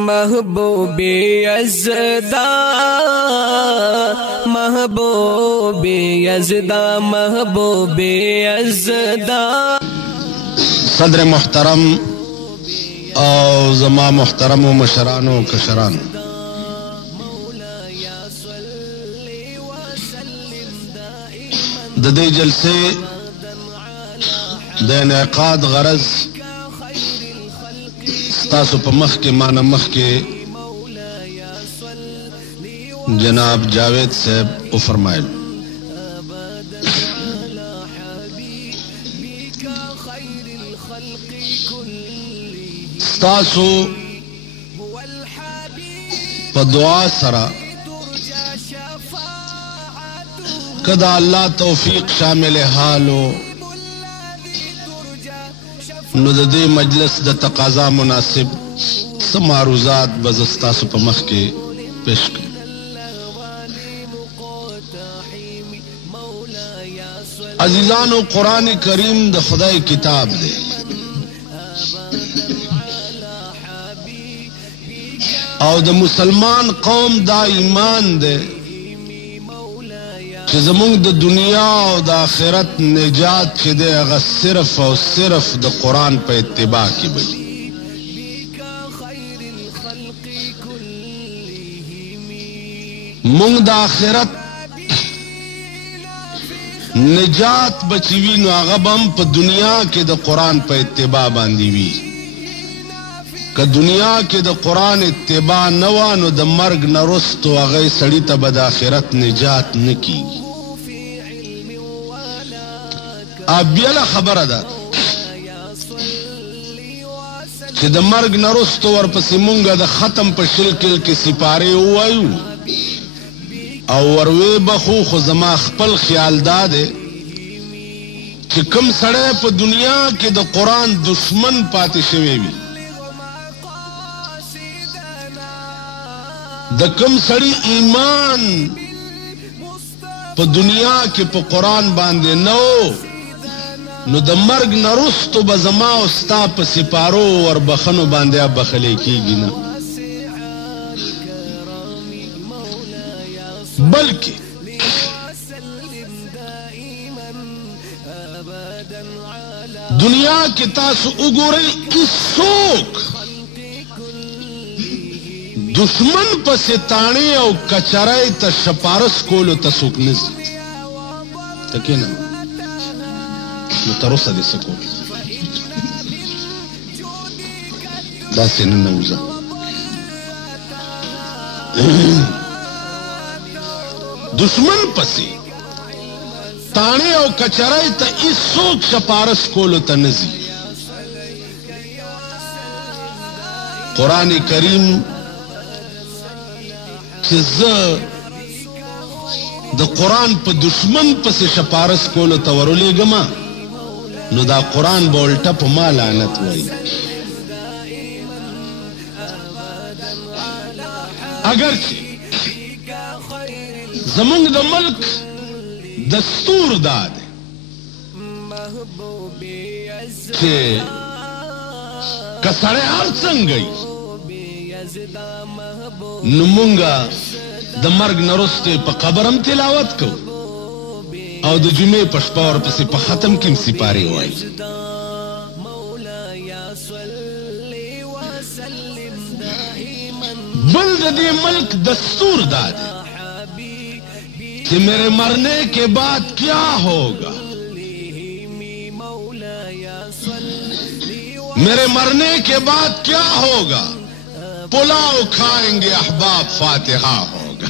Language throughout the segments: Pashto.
महबूबे यज़दा महबूबे यज़दा महबूबे यज़दा। सदर मुहतरम और ज़मा मुहतरम व मशरानो कशरान, ददे जलसे द इनेकाद गरज तासु पे मख के माना मख के जनाब जावेद साहब फरमाए तासु पे दुआ सरा कदा अल्लाह तौफीक शामिल हालो नुदे मजलिस द तकाजा मुनासिब समारूजात बजस्ता सुपमख के पेश कर। अजीजानो कुरान करीम द खुदाई किताब दे और द मुसलमान कौम दा ईमान दे जमुंग द दुनिया और द आखिरत निजात के दे अगर सिर्फ और सिर्फ द कुरान पे इत्तिबा की बनी। मुंग द आखिरत निजात बचीवी नो आगबम पे दुनिया के द कुरान पे इत्तिबा बांधीवी का दुनिया के द कुरान इत्तिबा नवा नो द मर्ग नरुस्तो अगई सड़ी तब द आखिरत निजात न की। अबियला खबर अदा कि द मर्ग नरुस्तो वर पसी मुंगा द खत्म पर शिलकिल के सिपारे हुआयू और वरवे बखू खुजमा खपल ख्याल दादे कि कम सड़े पर दुनिया के द कुरान दुश्मन पाते शवे भी द कम सड़ी ईमान पर दुनिया के पर कुरान बांधे नो द मर्ग नरुस्तो बजमा उस्ता प सिपारो और बखनो बांधे बखले की गिना बल्कि दुनिया के तास उगोरे इस शोक दुश्मन पसे ताने और कचराए त शपारस कोलो तसुकनिस तके ना तरोसा दे सको दासे नौजा दुश्मन पसी ताने और कचराए त इस सोच शपारस कोलो तनजी। कुरान करीम द कुरान पर दुश्मन पसे शपारस कोलो तवरुले गमा नो दा कुरान बोल्टा पे मां लानत हुई। अगर जमुंग द मुल्क दस्तूर दाद के कसड़े आरसंग गई नुमुंगा द मर्ग नरुस्ते पे कबरम तिलावत को और द जुमे पशपा और पसे पे खत्म किम सिपारे हुई। बल्द दे मुल्क दस्तूर दाद कि मेरे मरने के बाद क्या होगा, मेरे मरने के बाद क्या होगा, पुलाव खाएंगे अहबाब फातिहा होगा।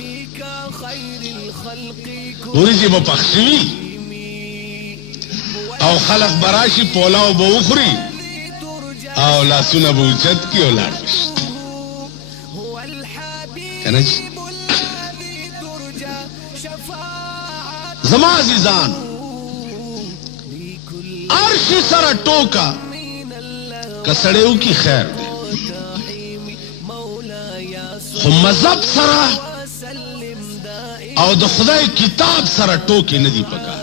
पूरी जी वो पक्षी और खलक बराशी पोलाव बहुखरी और लासुना बुचत की औलाद जमाजीजान अर्श सरा टोका कसड़ेऊ की खैर दे मजहब सरा और द खुदाई किताब सरा टोके नदी पका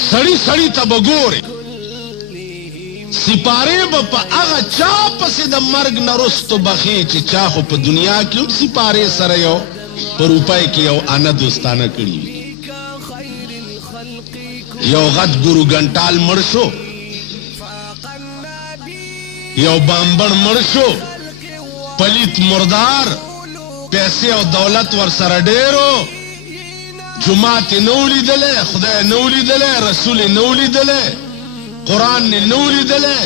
सड़ी सड़ी तबगोरे सिपारे बपा अगा चाप से چې د مرګ نه رستو بخي چې چا خو په دنیا کې هم سپارې سره یو په روپۍ کې یو انه دوستانه کړي وي. یو غټ ګورو ګنټال مړ شو، یو بامبړ مړ شو، پلیت مردار، پیسې او دولت ور سره ډېرو، جماعت یې نه ولیدلی، خدای نه ولیدلی، رسول یې نه ولیدلی، قرآن یې نه ولیدلی،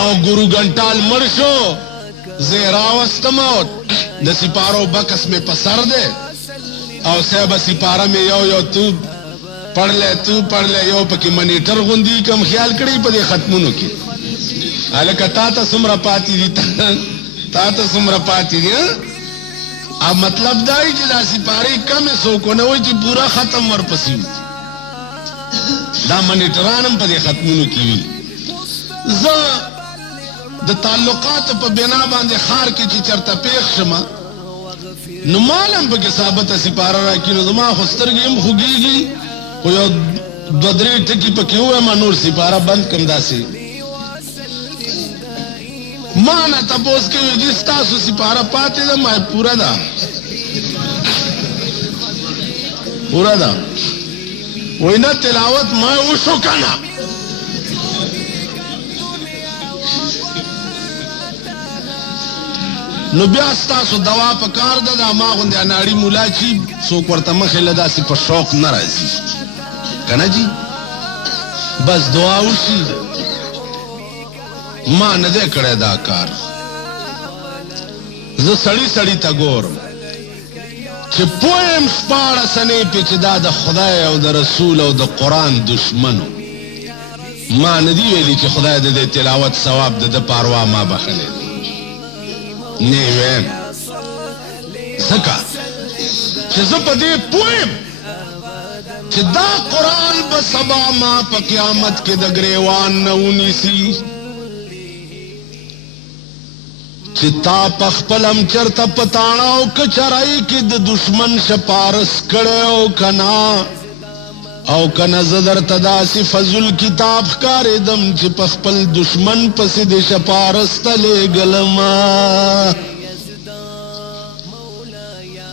او ګورو ګنټال مړ شو. زه یې راوستم او د سپارو بکس مې په سر دی او صاحبه سپاره مې یو یو تو پړلی یو پکې منیټر غوندي کم خیال کړی په دې ختمونو کې. هلکه تا ته څومره پاتې دي، تا ته څومره پاتې دي؟ او مطلب دا وي چې دا سپارې کمې څوک ونه وایي چې پوره ختم ورپسې وي. دا منیټران هم په دې ختمونو کې وي. زه د تعلقاتو په بنا باندې ښار کې چې چېرته پېښ شمه نو مال هم پکې ثابته سپاره راکړي، نو زما خو سترګې هم خوږېږي، خو یو دوه درې ټکي پکې ووایم نور سپاره بند کړم. داسې ما نه تپوس کوي چې ستاسو سپاره پاتې ده؟ ما پوره ده، پوره ده. وایي نه تلاوت ما وشو که نه؟ نو بیا ستاسو دوا په کار ده. دا ما غوندې اناړي مولا چې څوک ورته مخې له داسې په شوق نه راځي که نه جي، بس دعا وشي. ما نه دی کړی دا کار. زه سړي سړي ته ګورم چې پوه یم شپاړس انې پې چې دا د خدای او د رسول او د قرآن دشمنو. ما نه دی ویلي چې خدای د دې تلاوت ثواب د ده په اروا ما بخلی نه ویم، ځکه چې زه په دې پوه یم چې دا قرآن به سبا ما په قیامت کې د ګریوان نه ونیسي، چې تا په خپل هم چېرته په تاڼه او کچرۍ کې د دشمن شپارس کړی او که نه، او که نه زه درته داسې فضل کتاب ښکارېدم چې په خپل دشمن پسې د شپارس ته لېږلمه.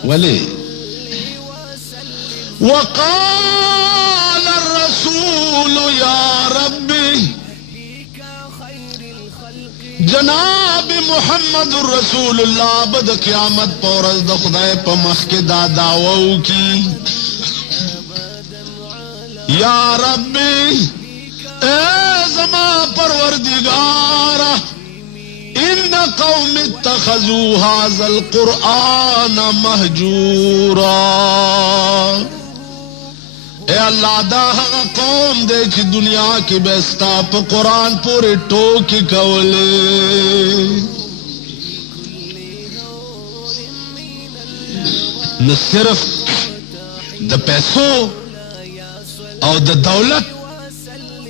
ولې؟ وقال الرسول یا ربي، جناب محمد رسول الله به د قیامت په ورځ د خدای په مخ کې دا دعوه وکړي، یا ربی اے زما پروردگارا، ان قوم اتخذوا هذا القرآن مهجورا. اے اللہ دا هغه قوم دے چې دنیا کې به ستا په قرآن پورې ټوکې کولې. نو صرف د پیسو او د دولت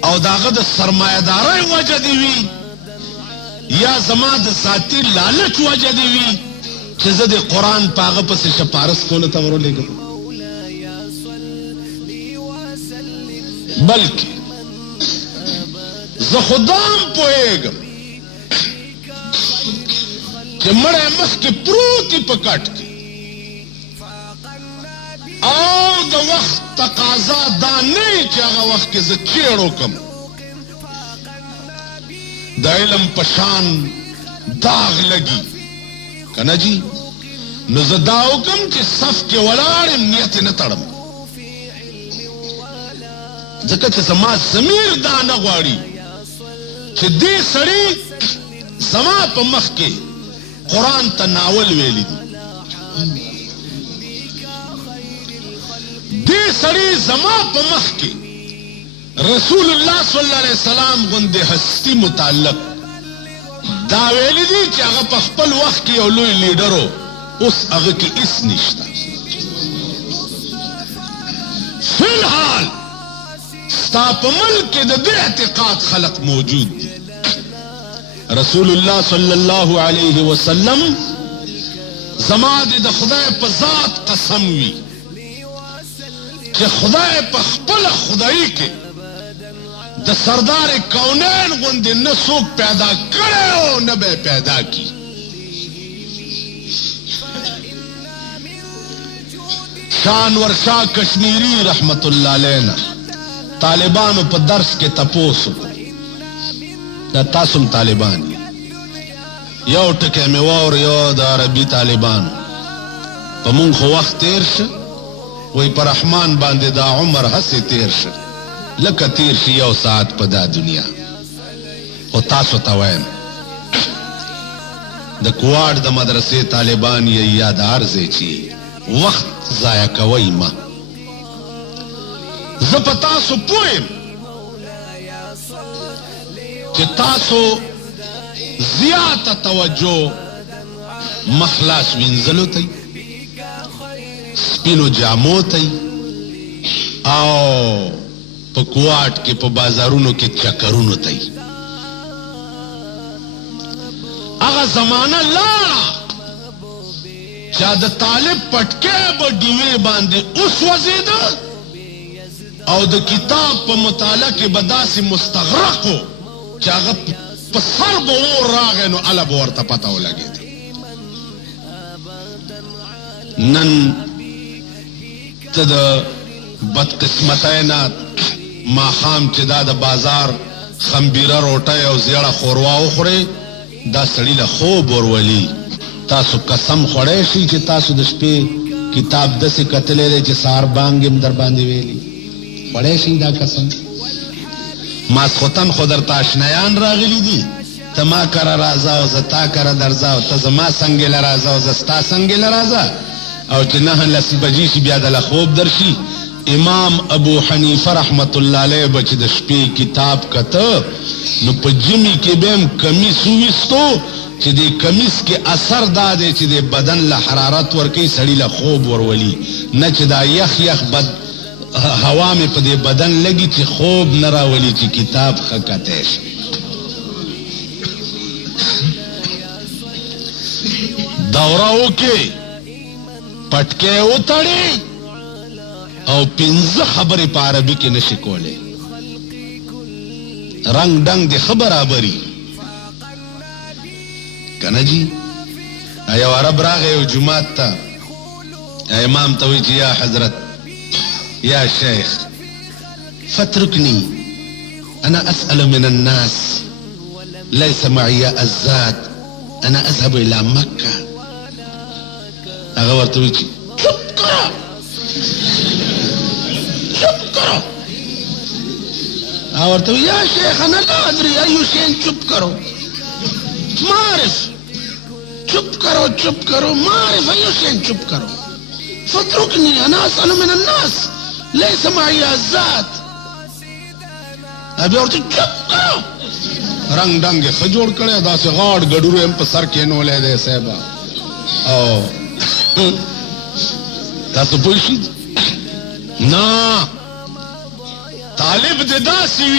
او داغه د سرمایه‌دارۍ وجه دی وي یا زما د ذاتي لالچ وجه دی وي چې زه د قرآن په هغه پسې شپارس کولو ته ورولېږم، بلکې زه خو دا هم پوهېږم چې مړی مخکې پروت یي په کټ کې، او د وخت تقاضا دا نه وي چې هغه وخت کې زه چیړ وکړم، د علم په شان داغ لګي که نه جي. نو زه دا وکړم چې صف کې ولاړ یم، نیت یې نه تړم، ځکه چې زما ضمیر دا نه غواړي چې دې سړي زما په مخ کې قرآن ته ناول ویلی دي، دې سړي زما په مخ کې رسول الله صلی الله علیه وسلم غوندې هستی متعلق دا ویلی دي چې هغه په خپل وخت کې یو لوی لیډر و، اوس هغه کې هیڅ نشته. فی الحال ستا په ملک کې د دې اعتقاد خلق موجود دي. رسول الله صلی الله علیه وسلم زما د خدای په ذات قسم وي چې خدای په خپل خدایي کې द सरदार कौनैन गुंदे न सोक पैदा करे हो न बे पैदा की। शानवर शाह कश्मीरी रहमतुल्लाह अलैह तालिबान पर दर्श के तपोस दा तासुम तालिबान यो टके में और यो द अरबी तालिबान पमुंग खो वक्त तेर श वही पर रहमान बांधे दा उमर हसे तेर श लक तीर श यो साथ पदा दुनिया ओ तासो तवैन द कुआड़ द मदरसे तालिबान ये यादार जे ची वक्त जाया कवई मा जपतासो पोएम कि तासो ज्यादा तवज्जो मखलास विंजलो तई स्पिनो जामो तई आओ पकुआट के प बाजारुनो के चकरुनो तई आगा जमाना लाड़ा चाद तालिब पटके ब डीवे बांधे उस वजीद और द किताब प मुताला के बदा से मुस्तगरक हो चागा पसर बो रागे नो अलग और पता हो लगे थे नन तद बदकिस्मत ना माखाम चिदा द बाजार खंबीरा रोटा और जियाड़ा खोरवा उखरे दा सड़ी ला खूब और वली तासु कसम खोड़े शी चे तासु दशपे किताब दसे कतले दे चे सार बांगिम दर बांधे वेली खोड़े शी दा कसम मास खुतन खुदर ताशनयान रागली दी तमा करा राजा और जता करा दरजा और तजमा संगेल राजा और जस्ता संगेल राजा और चिन्ह लसी बजी सी ब्यादला खूब दर्शी इमाम अबू हनीफा रहमतुल्लाह अलैह बच दशपे किताब कत नु पजिमी के बेम कमी सुविस्तो चिदे कमीज के असर दादे चिदे बदन ला हरारत वर कई सड़ी ला खूब वर वली न चिदा यख यख बद हवा में पदे बदन लगी ची खूब नरा वली ची किताब खकतेश दौराओ के पटके उतरे और पिंज खबर पारबी के नशिकोले रंग डंग दे खबर आबरी कना जी आया अरब रागे जुमात ता इमाम तवी जी या हजरत या शेख फत्रुकनी अना असअल मिन अन्नास लैस मई अज़्ज़ाद अना अज़हब इला मक्का अगर तवी जी चुप करो और तो या शेख अना ला अदरी अय्यु शैन चुप करो मारिफ चुप करो मारिफ अय्यु शैन चुप करो फत्रुकनी अना असअल मिन अन्नास लैस मई अज़्ज़ाद अभी और चुप करो रंग डंग खजोड़ करे दा से गाड़ गडुरे हम पर सर के नो ले दे सेबा ओ तासु पुशी ना तालिब दे दासी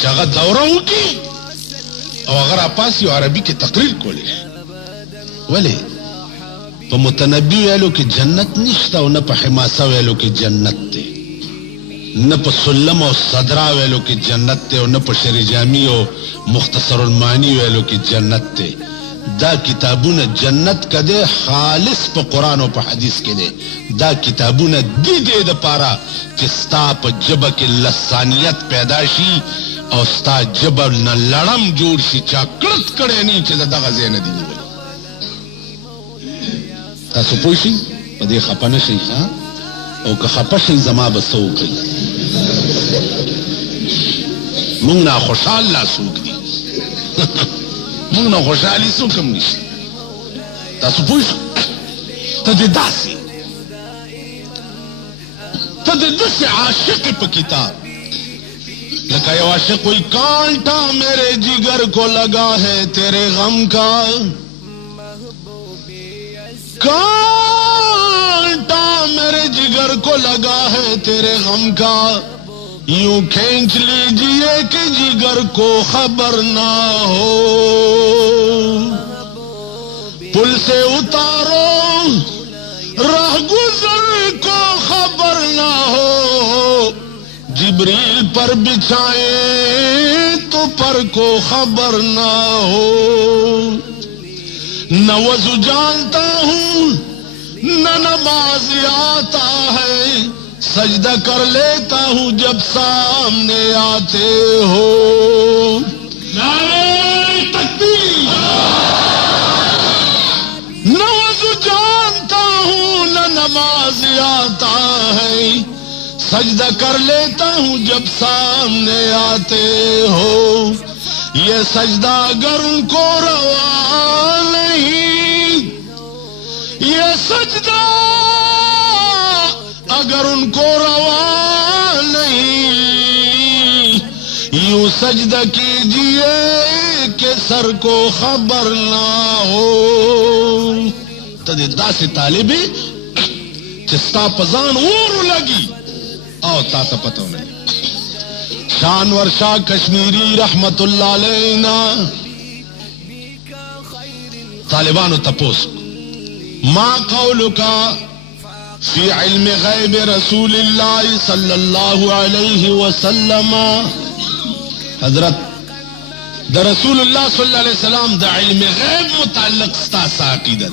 चागा दौरा उठी और अगर आपासी अरबी की तकरीर कोले वले तो मुतनबी वेलो की जन्नत निश्ता न पर हिमासा वेलो की जन्नत ते न पर सुल्लम और सदरा वेलो की जन्नत ते और न पर शरी जामी और मुख्तसरुल मानी वेलो की जन्नत ते दा किताबुन जन्नत कदे खालिस पर कुरान और पर हदीस के दे दा किताबुन दे द पारा चिस्ता पर जब के लसानियत पैदाशी और स्ता जब न लड़म जोड़ शी चाकड़त करे नहीं चला दा गज़े न दी तासु पोशी पदे खपन शेखा और का खपश जमा बसो कई मुंगना खुशहाल ला सूक दी मुंगना खुशहाली सुकम निश तासु पोशी तदे दासी तदे दसे आशिक पे किताब लगा ये आशिक कोई कांटा मेरे जिगर को लगा है तेरे गम का कांटा मेरे जिगर को लगा है तेरे गम का यूं खींच लीजिए कि जिगर को खबर ना हो पुल से उतारो राह गुजर को खबर ना हो जिब्रील पर बिछाए तो पर को खबर ना हो। न वज़ू जानता हूँ न नमाज आता है, सजदा कर लेता हूँ जब सामने आते हो। नारे तकबीर। न वज़ू जानता हूँ न नमाज आता है, सजदा कर लेता हूँ जब सामने आते हो। ये सजदा अगर उनको रवा नहीं, ये सजदा अगर उनको रवा नहीं, यूं सजदा कीजिए कि सर को खबर ना हो। तदे दासे तालिबी चिस्ता पजान और लगी आओ ताता पता नहीं। शानवर शाह कश्मीरी रहमतुल्लाह अलैना तालिबानो तपोस मा कौलुका फी इल्म गैब रसूलिल्लाह सल्लल्लाहु अलैहि वसल्लम। हजरत द रसूलुल्लाह सल्लल्लाहु अलैहि वसल्लम द इल्म गैब मुताल्लिक स्ता अकीदा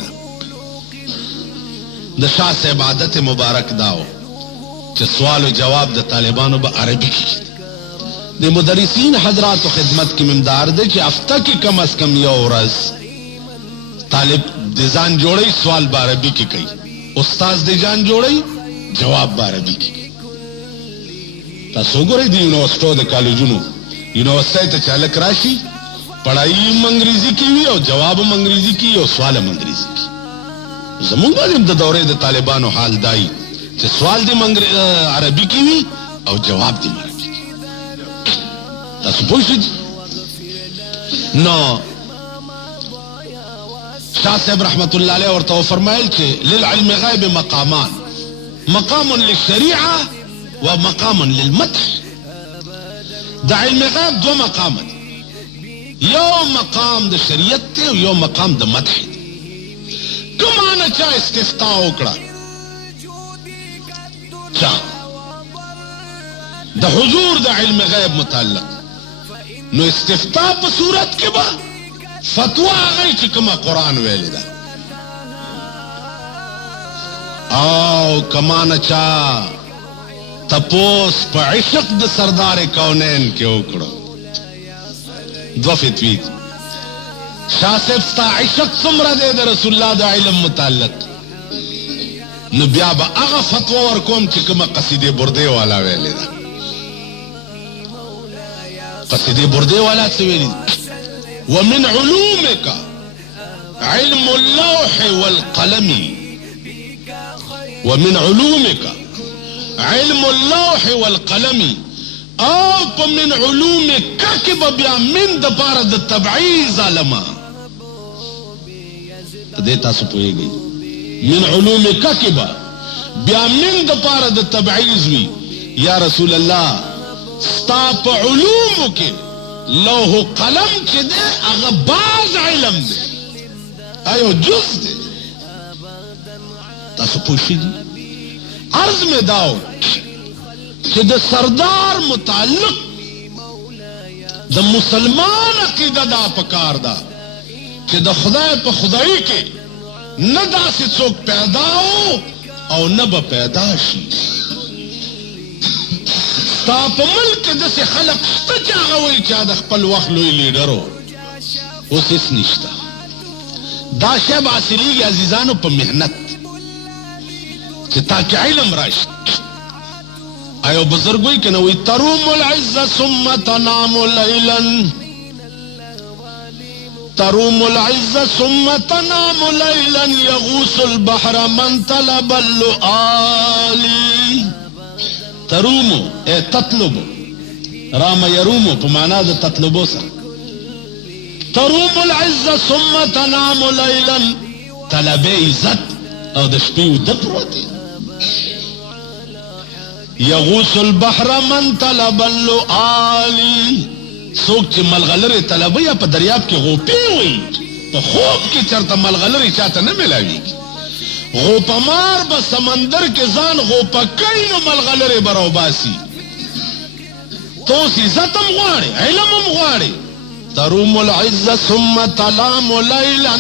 द शाह से इबादत मुबारक दाओ कि सवाल जवाब द तालिबानो ब अरबी की दे मुदरिसीन हजरात खिदमत की मिमदार दे कि हफ्ता की कम अज कम यो रज तालिब दिजान जोड़े सवाल बारबी की कही, उस्ताद दिजान जोड़े जवाब बारबी की कही। तासोगोरे दी यूनिवर्सिटी दे कॉलेजों यूनिवर्सिटी ते चालक राशि पढ़ाई अंग्रेजी की हुई और जवाब अंग्रेजी की और सवाल अंग्रेजी की। जमुंगा जिम द दौरे द तालिबानो हाल दाई कि सवाल दी अरबी की हुई और जवाब दी अरबी की। तासो पूछी नो शाह साहब रहमतुल्लाह अलैह और तो फरमाइल के लिल इल्म गैब मकामान, मकामुन लिशरीआ व मकामुन लिलमदह। द इल्म गैब दो मकाम, यो मकाम द शरीयत थे और यो मकाम द मदह। कमाना चाहे इस्तिफ्ता उकड़ा चा द हुजूर द इल्म गैब मुताल्लिक नो इस्तिफ्ता पर सूरत के बाद फतवा आ गई चिकमा कुरान वेले दा आओ कमान चा तपोस पर इश्क द सरदार कौनैन के उकड़ो दो फितवी शाह साहब sta इश्क सुमरा दे द रसूलुल्लाह द इल्म मुताल्लिक न बिया बा आगा फतवा और कौम चिकमा कसीदे बुर्दे वाला वेले दा कसीदे बुर्दे वाला से वेली वमिन उलूमिका इल्मुल लौह वल कलमी, वमिन उलूमिका इल्मुल लौह वल कलमी आप मिन उलूमिका के बबिया मिन द पारा द तबईज आलमा देता सुपुए गई मिन उलूमिका के बिया मिन द पारा द तबईज हुई। या रसूल अल्लाह स्ताप उलूम के लौह कलम के दे अगर बाज इलम दे आयो जुज दे तासो पूछी अर्ज में दाओ कि द सरदार मुताल्लिक द मुसलमान अकीदा दा पकार दा कि द खुदाए पर खुदाई के न दा से चोक पैदा हो और न ब पैदाशी ताप मुल्क जैसे खलक चाह वही चाह खपल वक्त लोई लीडरो उस इस निश्ता दाशा बासिली अजीजानों पर मेहनत ताकि इल्म राश आयो बुजुर्गों के नवी तरूमुल इज्जा सुम्मा तनामु लैलन, तरूमुल इज्जा सुम्मा तनामु लैलन यगूसुल बहर मन तलबल आली। तरूमु ए तत्लुबु राम यरूमु पमाना द तत्लुबो सा तरूमुल इज्जा सुम्मा तनामु लैलन तलबे इज्जत और दशपी उदप्रोती यगूसुल बहर मन तलबल आली। सोच मलगलरे तलबिया पर दरियाब के गोपी हुई तो खूब की चरता मलगलरे चाहता न मिलावी गोपमार ब समंदर के जान गोपा कई न मलगलरे बरोबासी تو عزتم غواړي علمم غواړي تروم العز ثم تلام ليلا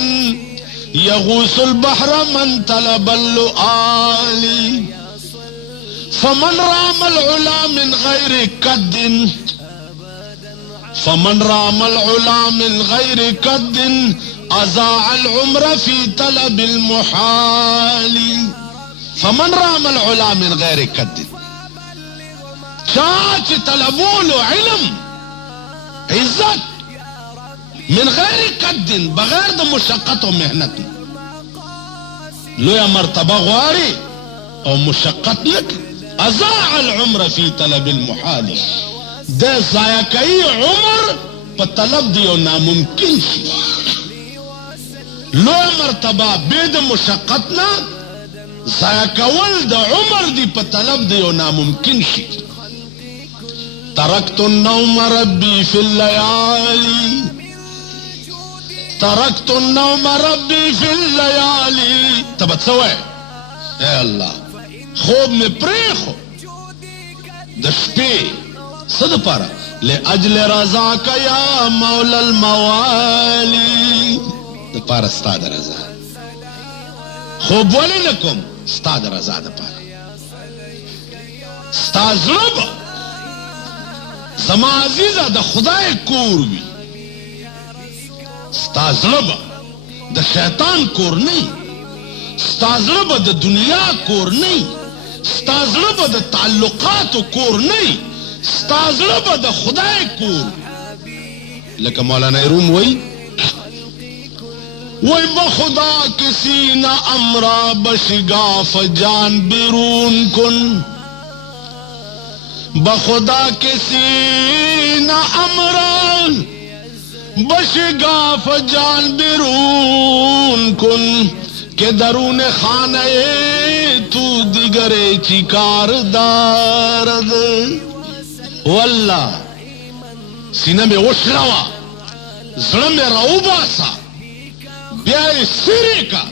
يغوص البحر من طلب اللؤالي فمن رام العلا من غير كد فمن رام العلا من غير كد أضاع العمر في طلب المحال فمن رام العلا من غير كد چاچ طلبولو علم عزت من غیر قد بغیر د مشقت و محنت لویا مرتبه غواړي او مشقت لک اضاع العمر فی طلب المحال د ضایع کوي عمر په طلب دی او ناممکن شي لویا مرتبه بے د مشقت نه ضایع کول د عمر دی په طلب دی او ناممکن شي ترکت النوم ربی فی الليالي ترکت النوم ربی فی الليالي تبت سوئے اے اللہ خوب میں پریخو دشپی صد پارا لأجل رضا کا یا مولا الموالی دا پارا استاد رضا خوب ولی لکم استاد رضا دا پارا استاد زرب زما عزیزہ دا خدای کور وی ستا زړه به د شیطان کور نه ستا زړه به د دنیا کور نه ستا زړه به د تعلقاتو کور نه ستا زړه به د خدای کور لکه مولانا روم وی بخدا کسی نہ امرا بشگاف جان بیرون کن بخدا کسی نہ امرا بشگاف جان بیرون کن کہ درون خانہ تو دیگر چیکار دارد واللہ سینہ میں وشلوا زړه میں روباسا بیا سری کا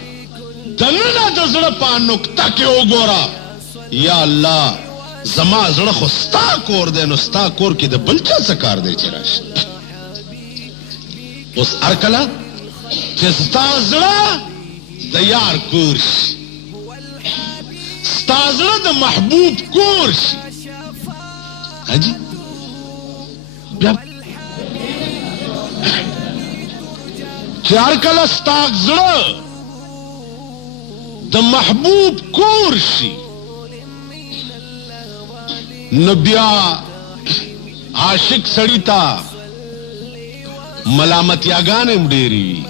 دننا د زړه په نقطه کې وګورا یا الله زما زړه خو ستا کور دی نو ستا کور کې د بل چا څه کار دی چې راشي اوس ارکلا چې ستا زړه د یار کور شي ستا زړه د محبوب کور شي حاجی بیا چې ارکلا ستا زړه د محبوب کور شي نو بیا عاشق سړی تا ملامتیاګانې هم ډېرې وي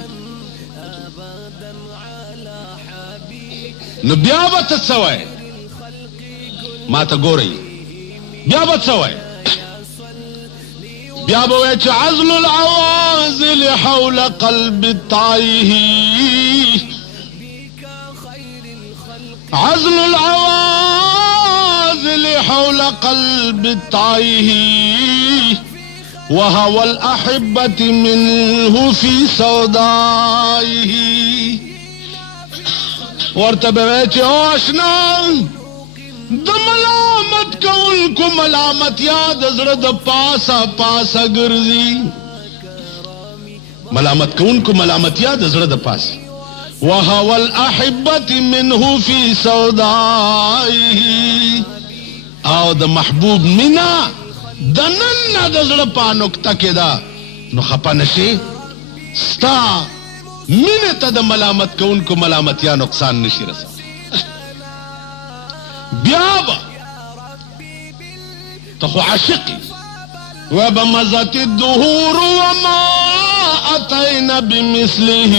نو بیا به ته څه وایې ما ته ګورئ بیا به څه وایې بیا به وایې چې عزل العوازل حول قلب طایه عزل العوازل حول قلب طایه وهوى الأحبة منه في سودائه ورتبه چه آشنا د ملامت کول کو ملامت یاد زړه د پاسا پاسا ګرځي ملامت کول کو ملامت یاد زړه د پاسا وهوى الأحبة منه في سودائه او د محبوب مینا دنن د زړه په نقطه کې دا نو خپه نشي ستا مینه ته د ملامت کوونکو ملامتیا نقصان نشي رسولی بیا به ته خو عاشقي وبمزت الدهور وما أتينا بمثله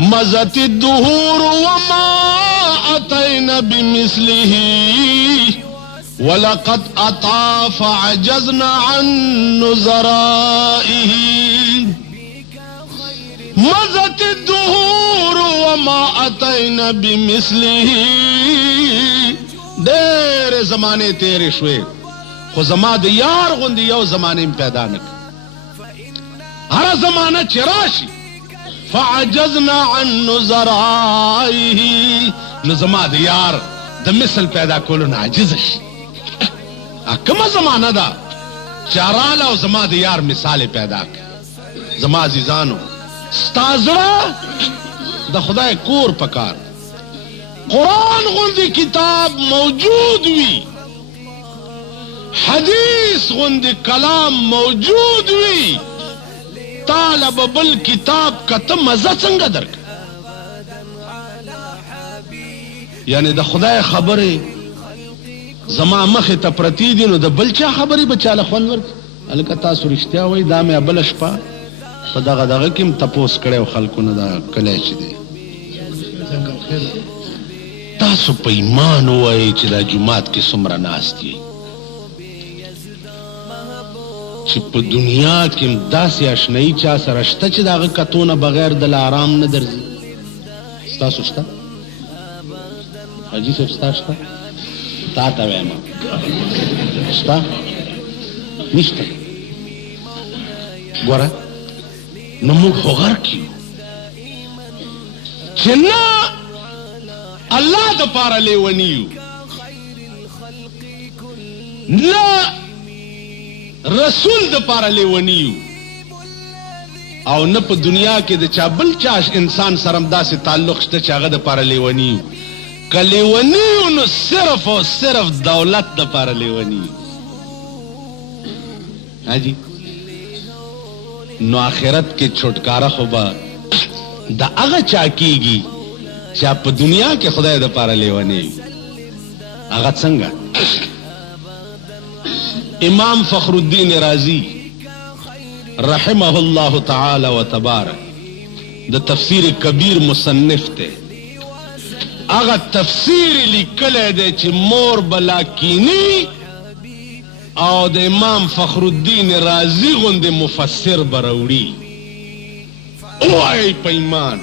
مزت الدهور وما أتينا بمثله ولقد أطى فعجزنا عن نظرائه مزت الدهور وما أتينا بمثله دیر زمانے تیرے شوے خو زما د یار غوندې یو زمانه پیدا نک هر زمانه چې راشي فعجزنا عن نظرائه نو زما د یار د مثل پیدا کولو نه عاجز شي کما زمانہ دا چارالا او زما د یار مثال پیدا کړ. زما عزیزانو ستازړه د خدای کور پکار قرآن غوندی کتاب موجود وی حدیث غوندی کلام موجود وی طالب بل کتاب کته مزه څنګه درک یعنی د خدای خبره زما مخه ته پرتی دي نو د بل چا خبرې بچاله خوان ورک الکه تاسو رښتیا وای دا مې بل شپه په دغه کې تپوس کړو خلکو نه دا کله چې دی تاسو په ایمان وای چې دا جمعات کې څومره ناست دي چې په دنیا کې داسې آشنایي چا سره شته چې دغه کتونه بغیر د آرام نه درځي تاسو شته حاجی صاحب شته تا ته وایم شته نشته ګوره نو موږ خو غرق یو چې نه الله د پاره لیونی یو نه رسول د پاره لیونی یو او نه په دنیا کې د چا بل چا انسان سره داسې تعلق شته چې هغه د پاره لیونی یو که لیونی یو نو صرف او صرف دولت د پاره لیونی یو حاجی نو آخرت کې چھٹکارا خو به د هغه چا کیږي چې په دنیا کې خدای د پاره لیونی هغه څنګه امام فخر الدین رازی رحمه الله تعالی و تبارک د تفسیر کبیر مصنف ته هغه تفسیر لیکل دی چې مور بلاکینی او د امام فخر الدین رازی غوندې مفسر براوړي اوای په ایمان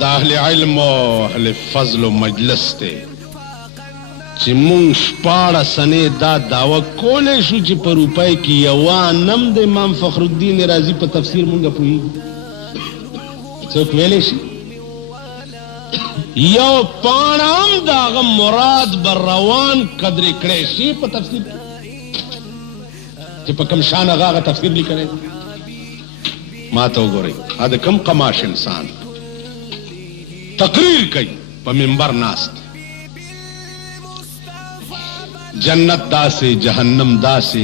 د اهل علم او اهل فضل و مجلس ته چې مونږ شپاړه سنې دا دعوه کولی شو چې په روپۍ کې یوه نم د امام فخر الدین رازی په تفسیر مونږ پوهېږو څوک ویلی شي یو پاڼه هم د هغه مراد به روان قدرې کړی شي په تفسیر کې چې په کوم شان هغه تفسیر لیکلی ما ته وګورئ دا د کوم قماش انسان تقریر کوي په منبر ناست جنت داسې جهنم داسې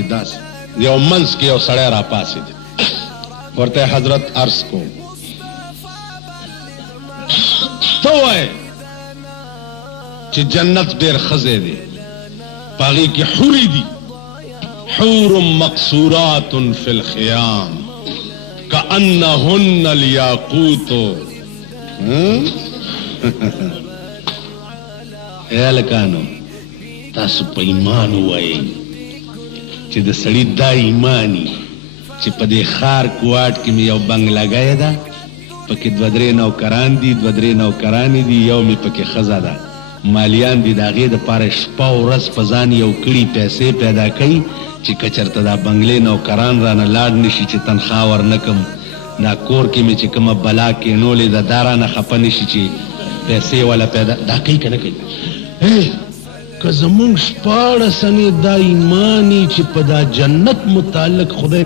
یو منځ کې یو سړی راپاسېد ورته حضرت عرض کو ته وایې چې جنت ډېر ښځې دی په هغې کې حورې دي حور مقصورات فی الخیام کأنهن الیاقوت اے هلکانو تاسو په ایمان ووایئ چې د سړي دا ایماني چې په دې ښار کوواټ کې مې یو بنګلګۍ ده پکې دوه درې نوکران دي دوه درې نوکرانې دي یو مې پکې ښځه ده مالیان دي د هغې دپاره شپه ورځ په ځان یو کړي پیسې پیدا کوي چې که چېرته دا بنګلې نوکران رانه لاړ نه شي چې تنخوا ورنه کړم دا کور کې مې چې کومه بلا کېنولې ده دا رانه خفه نه شي چې پیسې والا پیدا دا کوي که نه کوي که زمونږ شپاړه سنې دا ایماني چې په دا جنت متعلق خدای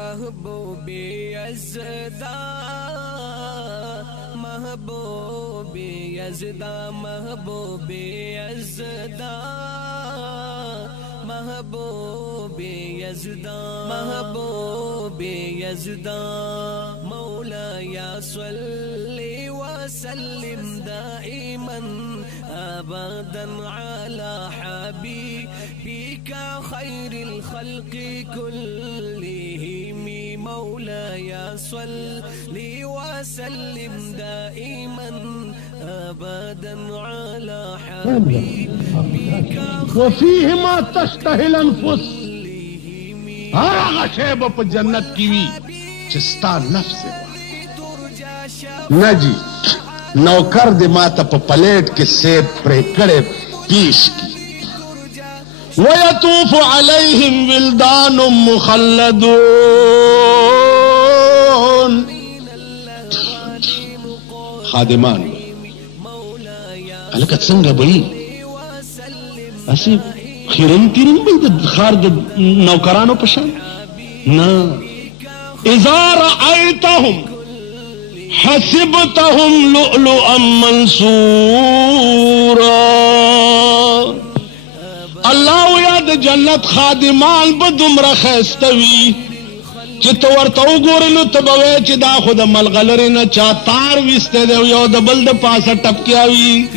محبوبی یزدا محبوبی یزدا محبوبی یزدا محبوبی یزدا محبوبی یزدا مولاي صلي وسلم دائما ابدا على حبيبك خير الخلق كلهم مولاي صلي وسلم دائما ابدا على حبيبك وفيه ما تشتهي الانفس هغه شی به په جنت کې وي چې ستا نفس نه جی نوکر دې ماته په پلیټ کې سیب پرې کړی پیش کی ويطوف عليهم ولدان مخلدون خادمان الکه څنګه به اسی خیرن تیرن به د خار د نوکرانو په شان نه اذا رأيتهم حسبتهم لؤلؤا منصورا الله یا د جنت خادمان به دومره ښایسته وي چې ته ورته وګورې نو ته به وایې چې دا خو د ملغلرې نه چا تار ویستی دی یو د بل د پاسه ټپکیا وي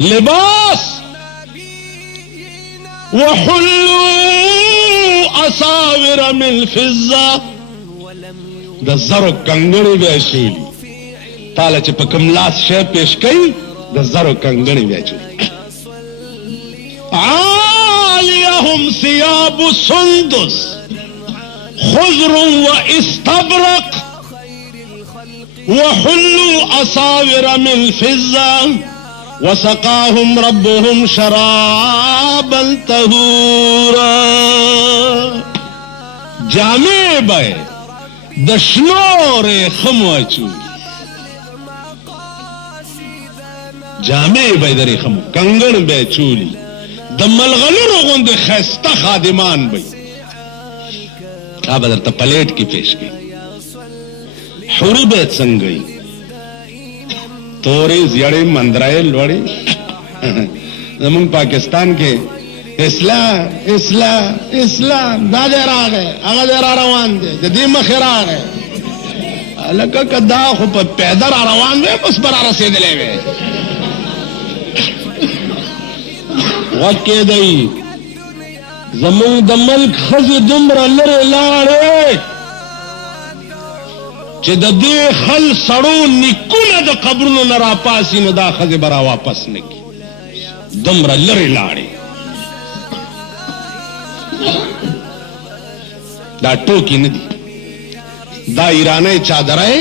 لباس وحلوا اساور من فضه د زرو کنګڼې به اچولي تاله چې په کوم لاس شی پیش کوي د زرو کنګڼې به اچولي عاليهم ثياب سندس خضر واستبرق وحلوا اساور من فضه وسقاهم ربهم شرابا طهورا جامع به د شنو ریخمو اچولي جامع به د ریخمو کنګڼ به اچولي د ملغلرو غوندې ښایسته خادمان به به درته پلیټ کې پیش کړي حورې به څنګه وي تورې زیړې مندرې لوړې زمونږ پاکستان کې اسلام اسلام اسلام دا دی راغی هغه دی را روان دی د دې مخې راغی هلکه که دا خو په پیده را روان وی بس به را رسېدلی وی غوږ کېدی زمونږ د ملک ښځې دومره لرې لاړې چې د دې خل سړو نیکونه د قبرونو نه راپاسي نو دا ښځې به را واپس نه کړي دومره لرې لاړې دا ټوکې نه دي دا ایرانی چادرۍ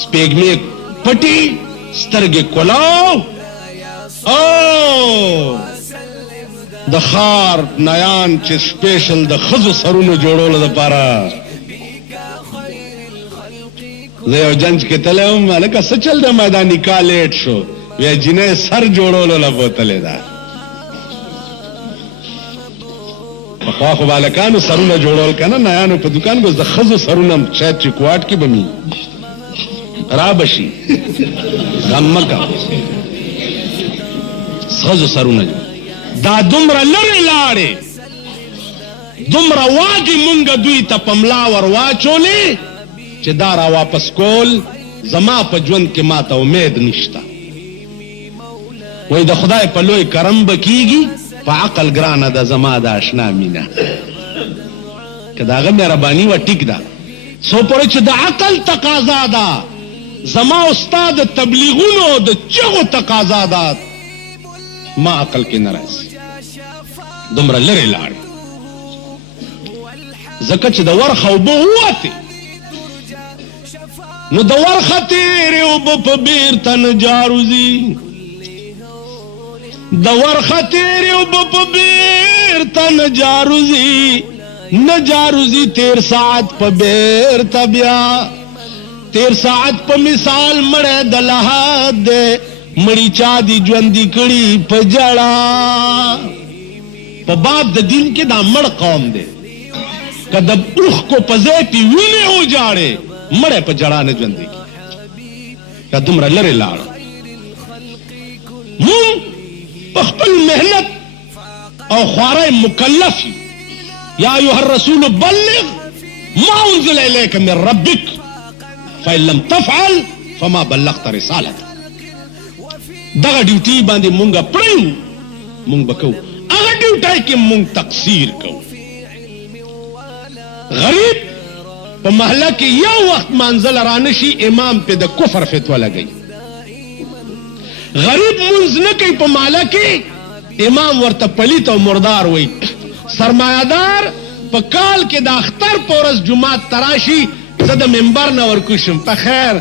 سپېږمې پټي سترګې کلاو او د ښار نیان چې سپیشل د ښځو سرونو جوړولو دپاره زه یو جنج کې تلی وم هلکه څه چل دی ما دا نکاح لیټ شو وی جینۍ سر جوړولو له بوتلې ده پخوا خو به هلکانو سرونه جوړول که نه نیانو په دوکان کې اوس د ښځو سرونه شاید چې کوواټ کې به مي را به شي غم مه کوه ښځو سرونه دا دومره لرې لاړې دومره واګې مونږ دوی ته په ملا ور واچولې چې دا را واپس کول زما په ژوند کې ماته امید نشته وایي د خدای په لوی کرم به کیږي په عقل ګرانه ده زما د اشنا مینه که د هغه مهرباني وه ټیک ده څو پورې چې د عقل تقاضا ده زما ستا د تبلیغونو د چغو تقاضا ده ما عقل کې نه راځي دومره لرې لاړې ځکه چې د ورخه اوبه ووتې نو د ورخه تیرې اوبه په بیرته نه جاروځي د ورخه تیرې اوبه په بیرته نه جاروځي نه جاروځي تیر ساعت په بیرته بیا تیر ساعت په مثال مړی د لحد دی مړی چا دي ژوندي کړي په جړا په باب د دین کې دا مړ قوم دی که د اوښکو په ځای کې وینې وجاړې مړی په جړا نه ژوندي کړي دا دومره لرې لاړه مونږ په خپل محنت او خوارۍ مکلف یو یا ایها الرسول بلغ ما انزل الیک من ربک فإن لم تفعل فما بلغت رسالته دغه ډیوټي باندې مونږه پړیو مونږ به کوو هغه ډیوټۍ کې مونږ تقصیر کوو غریب په محله کې یو وخت منزل رانشي امام په د کفر فتوا لګي غریب مونږ نه کوي په محله کې امام ورته پلیت او مردار وي سرمایه‌دار په کال کې د اختر په ورځ جمعات تراشي د زد منبر نہ ورکشم په خیر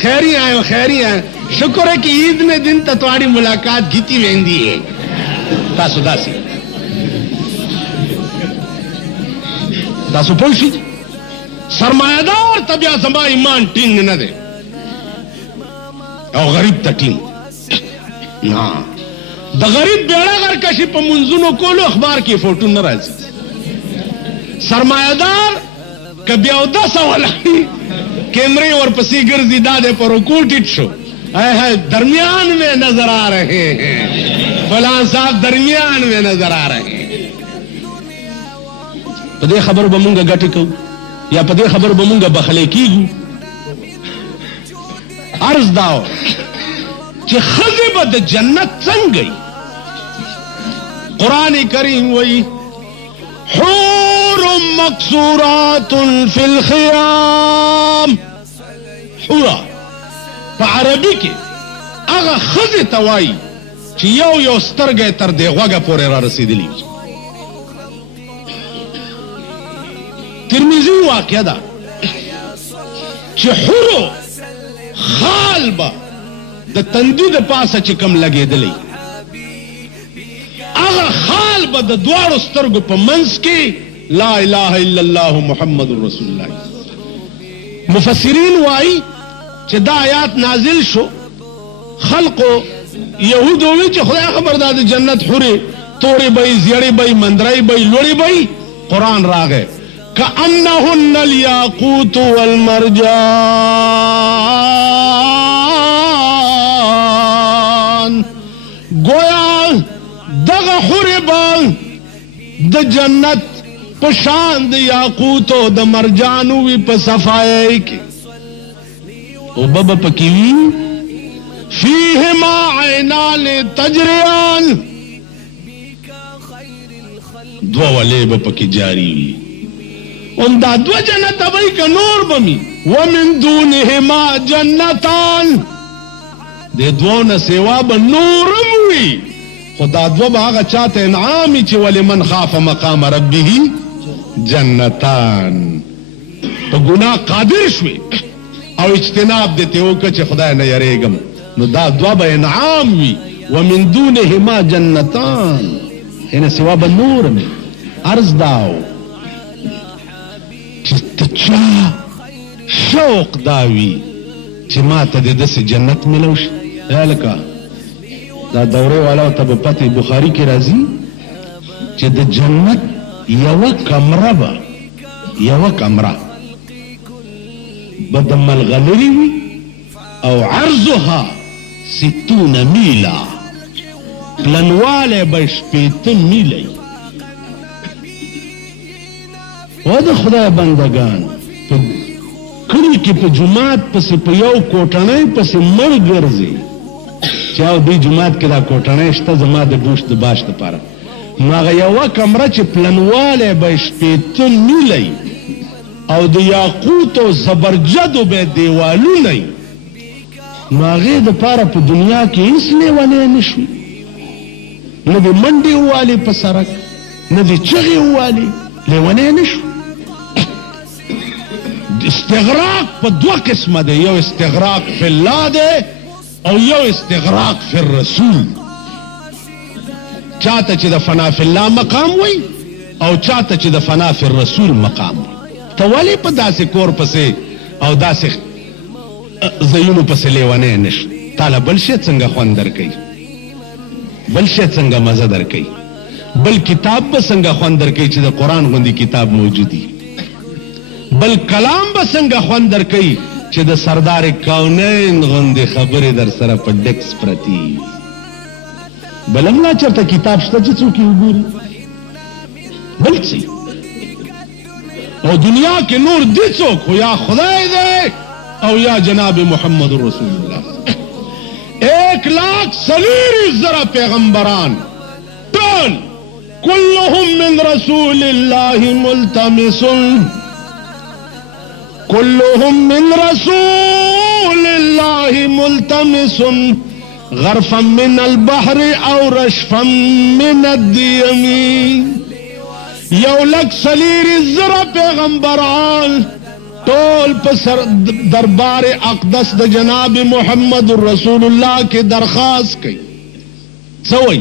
خیری آئے شکر ہے کہ عید نے دن تتواری ملاقات گیتی ویندی ہے تاسو داسی تاسو پوشی سرمایہ دار تبیا زما ایمان ٹینگ نہ دے او غریب تا ٹینگ نا دا غریب بیڑا گر کشی پا منزونو کولو اخبار کی فوٹو نہ رہی سرمایہ دار کبھی او 10 والا کیمرے اور پسی گرزی دادے پر رکوٹیٹ شو اے درمیان میں نظر آ رہے ہیں فلان صاحب درمیان میں نظر آ رہے ہیں پدے خبر بمونگا گٹکو یا پدے خبر بمونگا بخلے کیگو عرض داو چی خزب دا جنت سنگ گئی قرآن کریم وئی حور مقصورات فی الخیام حورا پا عربی کے اگا خز توائی چی یو سترگے تر دے غوگا پورے را رسید لی ترمیزی واقعہ دا چی حورو خال با دا تندی دا پاسا چی کم لگے دلی اگا خال با دا دوار سترگو پا منس کی لا الہ الا اللہ محمد رسول اللہ مفسرین وائی چی دا آیات نازل شو خلقو یہودوی چی خدا خبر دا جنت حوری توڑی بئی زیڑی بئی مندرائی بئی لوڑی بئی قرآن راگے کأنہن الیاقوت والمرجان گویا دغ حوری با دا جنت پشاند یاقوتو دا مرجانوی پا صفائی کی او بابا پکیوی فیہما عینان تجریان دو والے با پکی جاری ان دا دو جنت ابئی کا نور بمی ومن دونہما جنتان دے دو نسیوا با نورم ہوئی خدا دو با آگا چاہتے انعامی چی ولی من خاف مقام ربی ہی جنتان تو گناہ قادر شوی او اجتناب دیتے ہو کہ خدا نہ یریگم نو دا دو با انعام وی ومن دونہما جنتان انہ سوا با نور میں عرض داو چا شوق داوی چی ما تا دے دس جنت ملوش اے لکا دا دورے والا تب پتی بخاری کی رازی چی دا جنت یو کمرہ با یو کمرہ بدم الغلری وی او عرضها 60 میلا پلنوالے بش 5 میلی و دا خدا بندگان کلی کی پا جماعت پس پا یو کوٹنائی پس مر گرزی چاو دی جماعت کی دا کوٹنائی شتا زما دا گوشت دا باش دا پارا ماغا یو کمرہ چی پلنوالے بش 5 میلی او دا یاقوت و زبرجد بے دیوالو نئی ماغی دا پارا پا دنیا کی اس لیوانے نشوی ندی مندی ہوالی پا سرک ندی چغی ہوالی لیوانے نشوی استغراق پا دو قسم دے یو استغراق فی اللہ دے او یو استغراق فی الرسول چاہتا چی دا فنا فی اللہ مقام ہوئی او چاہتا چی دا فنا فی الرسول مقام ہوئی تو ولی پا دا سے کور پسے او دا سے زیونو پسے لیوانے نش تالا بلشیت سنگا خوان در کئی بلشیت سنگا مزہ در کئی بل کتاب بسنگا خوان در کئی چی دا قرآن غندی کتاب موجودی بل کلام بسنگا خوان در کئی چی دا سردار کونین غندی خبری در سر پا ڈیکس پرتی بل املا چرتا کتاب شتا چی چوکی ہوگوری بل سی او دنیا کے نور دی چوک ہو یا خدای دے او یا جناب محمد رسول اللہ 1,40,000 پیغمبران تول کلهم من رسول اللہ ملتمسن كلهم من رسول الله ملتمس غرفا من البحر او رشفا من الديم یو لک سلیر الزر پیغمبران टोल पर दरबार अक़दस द जनाब मोहम्मद रसूलुल्लाह के दरखास्त की सवई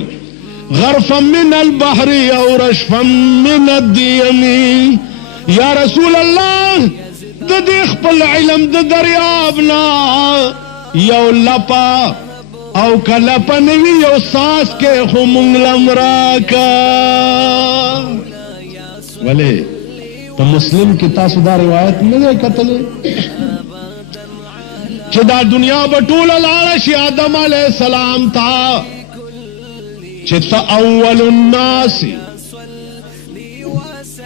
गरफम मिन अल बहरी और अशफम मिन अद्दियमी या रसूल अल्लाह द खपल इल्म द दरियाब ना यौ लपा औ कलपा नवी यौ सांस के खुमुंगलम राका वले तो मुस्लिम की तासुदा रिवायत में दे कतले चिदा दुनिया बटूल लालश आदम अलैहिस्सलाम था चिता अव्वल उन्नास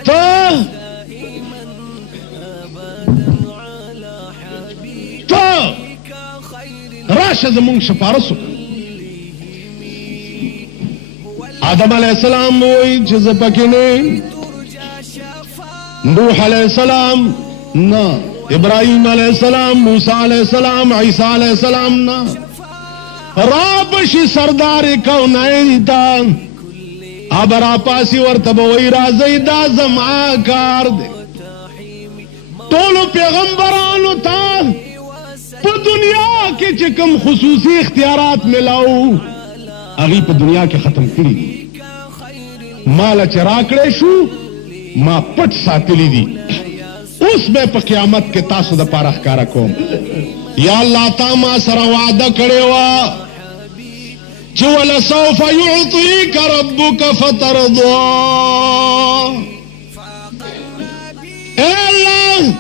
तो राश जमुंग सिफारसु आदम अलैहिस्सलाम वही जिस पकिने नूह अलैहिस्सलाम ना इब्राहिम अलैहिस्सलाम मूसा अलैहिस्सलाम ईसा अलैहिस्सलाम ना राबशी सरदार कौनैन था अब रापासी और तब वही राज़ीदा जमाकार दे तोलो पैगंबरान था तो दुनिया के चिकम खुसूसी इख्तियारात मिलाऊ अगी पे दुनिया के खत्म करी माला चराकड़े शू मां पट सातिली दी उसमें पर क़यामत के तासुद पारख का रखो या अल्लाह तामा सरा वादा करे वा चुवल सौफ युतीका रब्बुका फतरदा ए अल्लाह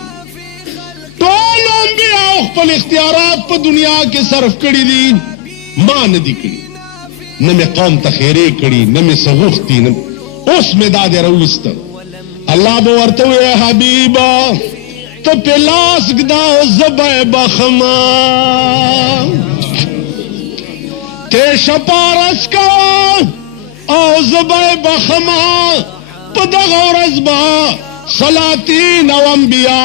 टोलों भी खपल इख्तियारात पर दुनिया के सर्फ कड़ी दी मां न दी कड़ी न में कौम तखेरे कड़ी न में सगुख्ती न उसमें दादे रउस्त अल्लाह बो वर्ते हुए हबीबा तो पिलास गदाओ ज़बे बखमा ते शपारस का ओ ज़बे बखमा पदगौरज बा सलातीन अवंबिया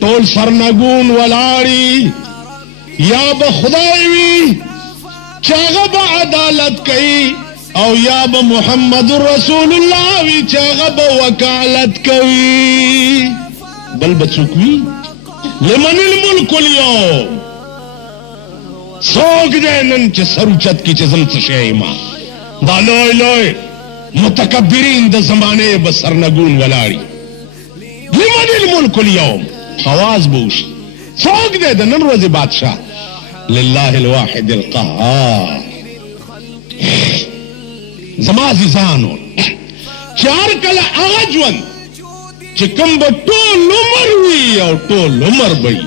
टोल सरनगून वलाड़ी या बखुदाई चागब अदालत कई और या ब मोहम्मद रसूलुल्लाह वी चागब वकालत कई बल बचुकवी लिमनिल मुल्कुल यौम सोग जैनन च सरुचत की चजम शेमा दालोय लोय मुतकब्बिरीन द जमाने बसरनगून वलाड़ी लिमनिल मुल्कुल यौम आवाज बूश सोग दे दनन रोज़े बादशाह लिल्लाहिल वाहिदिल क़हार जमाजी जानो चार कला आजवन चिकम ब टोल उमर हुई और टोल उमर बई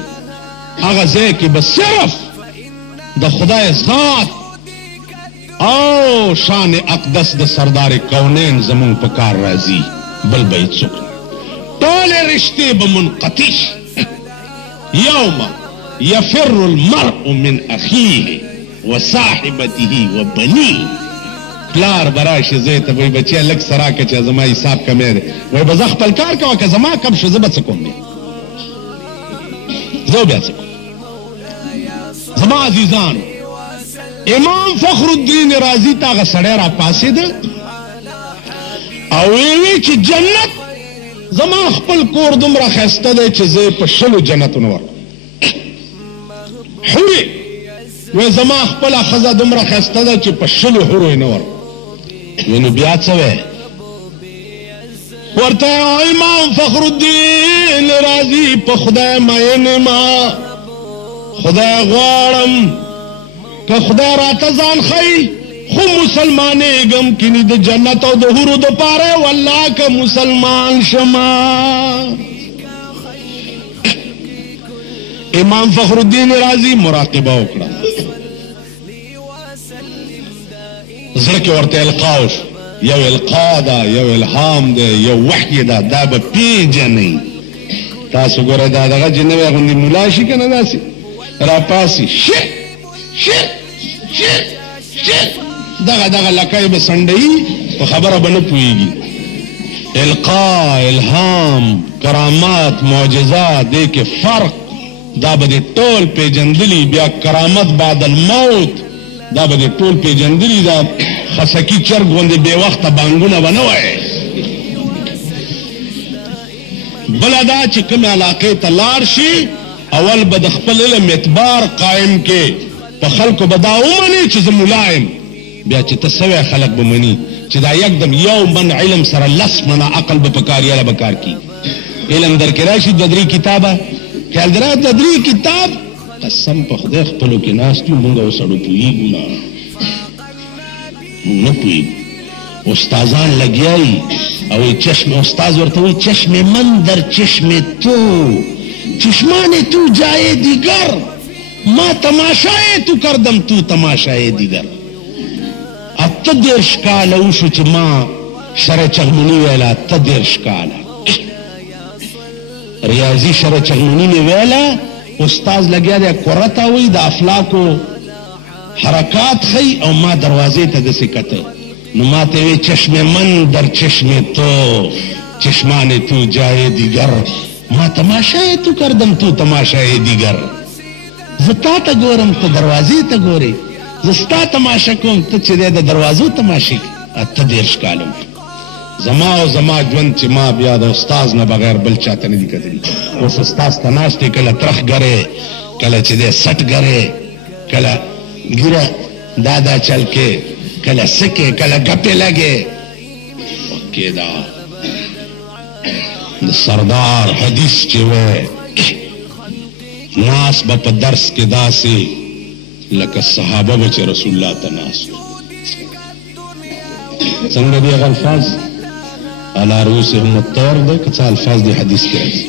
आगाजे की बस सिर्फ द खुदाए ज़ात ओ शान अक़दस द सरदार कौनैन ज़मून पकार राजी बल बई चुक टोले रिश्ते बमुनक़तिश यौमा यफिर्रुल मर्उ मिन अखीहि व साहिबतिही व बनीह प्लार बराश ज़ेत वही बच्चे अलग सरा के चे जमा हिसाब का मेरे वही बज़ख पलकार का वाक़ जमा कब शुज़बत सकोंगे जो ब्याह सको जमा अजीजान इमाम फ़खरुद्दीन राज़ी तागा सड़ेरा पासिद अवेवी ची जन्नत जमा खपल कोर दुमरा खैस्ता दे चीज़े पशलु जन्नत उनवर हुई वे जमा खपल खज़ा दुमरा खैस्ता दे ची पशलु हुरो इनवर वे ब्याह सवे वर्ते इमाम फ़खरुद्दीन राज़ी प खुदा मायन मा खुदा ग्वारम का खुदा रातजान खई खु मुसलमाने गम किनी द जन्नत और दहुरु द पारे वल्लाह का मुसलमान शमा इमाम फ़खरुद्दीन राज़ी मुराक़िबा उकड़ा ज़रके वर्ते अलकाउश यो इल्कादा यो इल्हाम दे यो वही दा दाब पीजे नहीं तासु गोरे दादा जिन्ने वे गुंदी मुलाशी के नदासी रापासी शिर शिर शिर शिर दगा दगा लकाई बसंडई तो खबर बन पुएगी इल्का इल्हाम करामात मौजज़ा दे के फर्क दाबदे टोल पे जंदली बिया करामत बादल मौत दाबदे टोल पे जंदली दा खसकी चर्ग वंदे बेवक्त बांगुना बनवाए بله دا چې کومې علاقې ته لاړ شي اول به د خپل علم اعتبار قایم کې په خلکو به دا ومني چې زه ملا یم بیا چې ته سوی خلک به مني چې دا یکدم یو من علم سره 10 منه عقل به په کار یاله به کار کي علم در کې راشي 2-3 کتابه خیال درا 2-3 کتاب قسم په خدای خپلو کې ناست یو مونږ وسړو پوهېږو نه مونږ نه پوهېږو استازان لګیایي او چشم استاز ورته وایي چشم من در چشم تو چشمان تو جای دیگر ما تماشای تو کردم تو تماشای دیگر 18 کاله وشو چې ما شرع چغموني ویله 18 کاله ریاضي شرع چغموني مې ویله استاز لګیا دی قره ته وایي د افلاکو حرکات ښیي او ما دروازې ته داسې کته نو ما ته وی چشم من در چشم تو چشمان تو جای دیگر ما تماشای تو کردم تو تماشای دیگر زه تا ته ګورم ته دروازې ته ګورې زه ستا تماشه کوم ته چې دی د دروازو تماشې 18 کاله زما او زما ژوند چې ما بیا د استاز نه بغیر بل چاته نه دي کتلي اوس استاز ته ناست دی کله ترخ ګرې کله چې دی سټ ګرې کله ګیره دا چل کې کله سکه کله گپے لگے اوکے دا سردار حدیث چوے ناس با پا درس کے دا سے لکا صحابہ بچ رسول اللہ تناس سنگا دی اگر الفاظ علا روسهم الطور دے کچا الفاظ دی حدیث کے رضی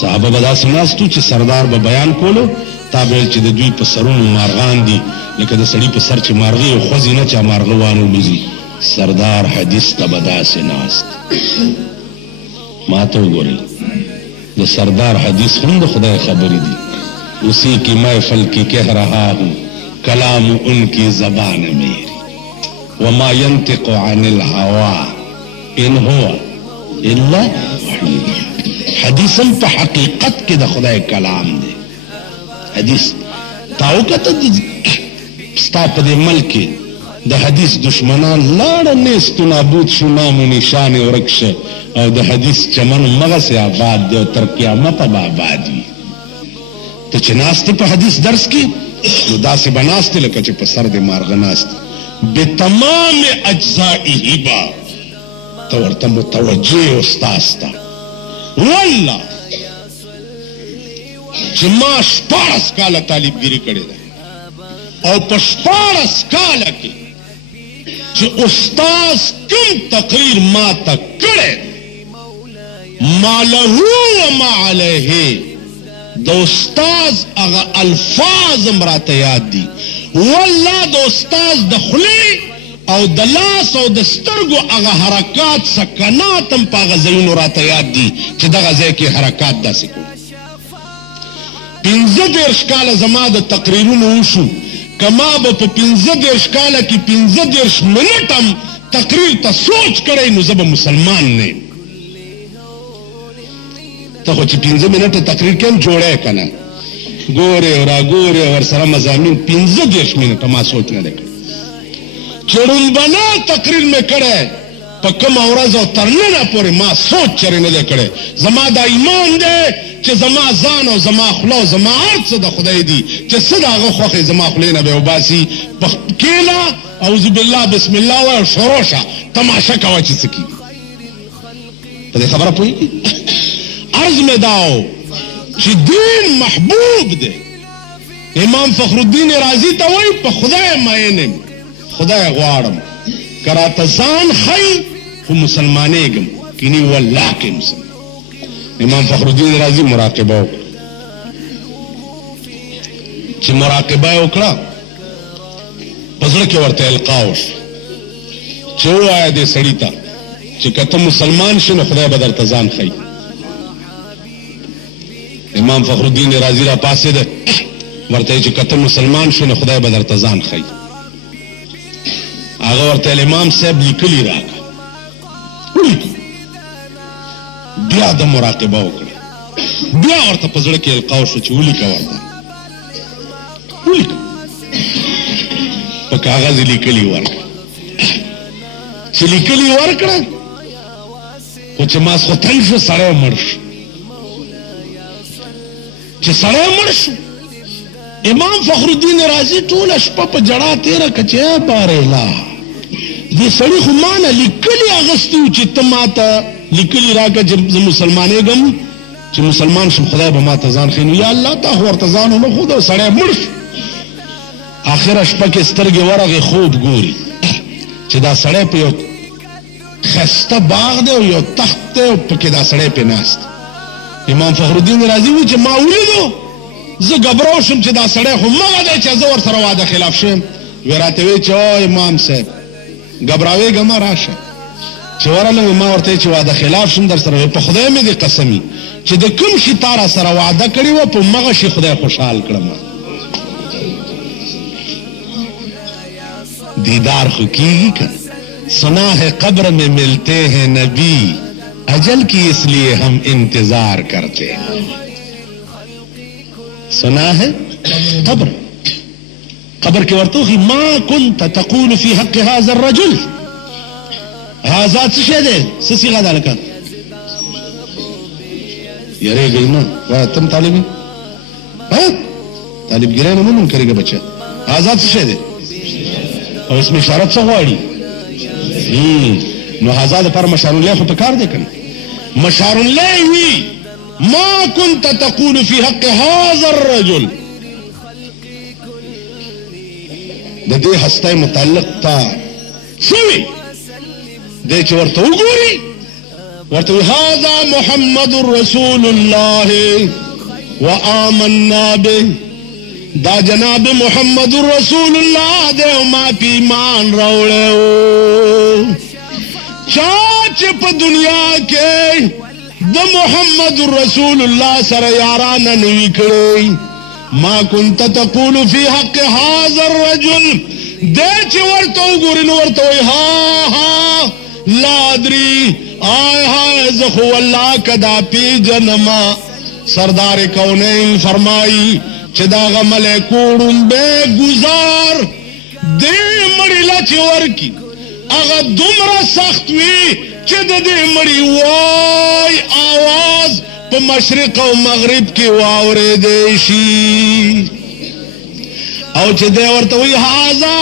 صحابہ با دا سناس تو چی سردار با بیان کولو تابعیل چی دا دوی پا سرون مارغان دی لکه د سړي په سر چې مارغې او خوځي نه چا مارغه وانولوځي سردار حدیث ته به داسې ناست ما ته وګورئ د سردار حدیث هم د خدای خبرې دي اسی کی محفل کی کہہ رہا ہوں کلام ان کی زبان میری وما ينطق عن الهوى ان هو الا حدیثم په حقیقت کې د خدای کلام دی حدیث تاو کته ستا په دې ملک د حدیث دشمنان لاړه نیستو نابود شو نام و نشان ورک شه او د حدیث چمن مغسې آباد دی او تر قیامته به آباد وي ته چې ناستې په حدیث درس کې نو داسې به ناستې لکه چې په سر د مارغه ناستې بتمام اجزائه به ته ورته متوجه استاز ته والله چې ما 14 کاله طالبګیري کړې ده او په 14 کاله کې چې استاز کوم تقریر ما ته کړی ما له وما علیه د استاز هغه الفاظ هم راته یاد دي والله د استاز د خولې او د لاس او د سترګو هغه حرکات سکنات هم په هغه ځایونو راته یاد دي چې دغه ځای کې حرکات داسې کوم 15 کاله زما د تقریرونو وشو کما به په 15 کاله کې 15 منټ هم تقریر ته سوچ کړی نو زه به مسلمان نه یم ته خو چې 15 منټه تقریر کې هم جوړی که نه ګورې او راګورې ورسره مضامین 15 منټه ما سوچ نه دی کړی چې ړومبنی تقریر مې کړی په کومه ورځ او تر ننه پورې ما سوچ چرې نه دی کړی زما دا ایمان دی چې زما ځان او زما خوله او زما هر څه د خدای دي چې څه د هغه خوښې زما خولې نه به وباسي کېله اعوذ بالله بسم الله وایه شروع شه تماشه کوه چې څه کېږي په دې خبره پوهېږي عرض مې دا و چې دین محبوب دی امام فخرالدین رازي ته وایي په خدای مین یم خدای غواړم که راته ځان ښایي خو مسلمانېږم کینی والله کې مسلمان امام فخرالدین رازي مراقبه وکړه چې مراقبه یې وکړه په زړه کې ورته القا وشوه چې ووایه دې سړي ته چې که ته مسلمان شې نو خدای به درته ځان ښایي امام فخرالدین رازي را پاسېده ورته چې که ته مسلمان شې نو خدای به درته ځان ښایي هغه ورته امام صاحب لیکلي راکړه ولیکو بیا د مراقبه وکړه بیا ورته په زړه کې القا وشوه چې ولیکه ورته ولیکه په کاغذ لیکلي ورکړه چې لیکلي ورکړه خو چې ماسخوتن شو سړی مړ شو چې سړی مړ شو. امام فخر الدین رازي ټوله شپه په جړا تېره کړه چې ای بارېلا دې سړي خو ما نه لیکلي اغوستي وو چې ته ما ته لیکلي راکړه چې زه مسلمانېږم، چې مسلمان شم خدای به ما ته ځان ښیي. نو یا الله تا خو ورته ځان ونه ښوده، سړی مړ شو. آخره شپه کې سترګې ورغې خوب ګوري چې دا سړی په یو ښایسته باغ دی او یو تخت دی او پکې دا سړی پې ناست. امام فخر الدین رازي وایي چې ما ولیدو، زه ګبراو شم چې دا سړی خو مغه دی چې زه ورسره واده خلاف شم. وی راته وی چې او امام صاحب ګبراوېږه مه راشه. چې ورغلم ما ورته چې واده خلاف شم در سره. په خدای مې دې قسمي چې د کوم شي تا را سره واده کړې وه په مغه شي خدای خوشحال کړم. دیدار خو کیږي که سنا ہے قبر میں ملتے ہیں نبی اجل کی اس لیے ہم انتظار کرتے ہیں. سنا ہے قبر کې ورته وخی ما كنت تقول في حق هذا الرجل. هذا څه شی دی؟ څه صيغه ده لکه یریږئ نه وایه تم طالب یې طالبګیری نه مه منکرېږه بچه. هذا څه شی دی او اسم اشارت څه غواړي؟ نو هذا دپاره مشار الله خو په کار دی که نه؟ مشار الله وي ما كنت تقول في حق هذا الرجل. د دې هستی متعلق تا شوي دی چې ورته وګوري ورته وي هذا محمد رسول الله وآمنا به. دا جناب محمد رسول الله دی او ما پې ایمان راوړی و. چا چې په دنیا کې د محمد رسول الله سره یارانه نوي کړی ما كنت تقول في حق هذا الرجل دی چې ورته وګوري نو ورته وایي ها ها لا ادري آی های زه خو والله که دا پیژنما. سردار کونین فرمایي چې داغه ملکو ړومبی ګزار دې مړي له چې ورکي هغه دومره سخت وي چې د دې مړي وای آواز په مشرق او مغرب کې واورېدی شي. او چې دی ورته وایي هذا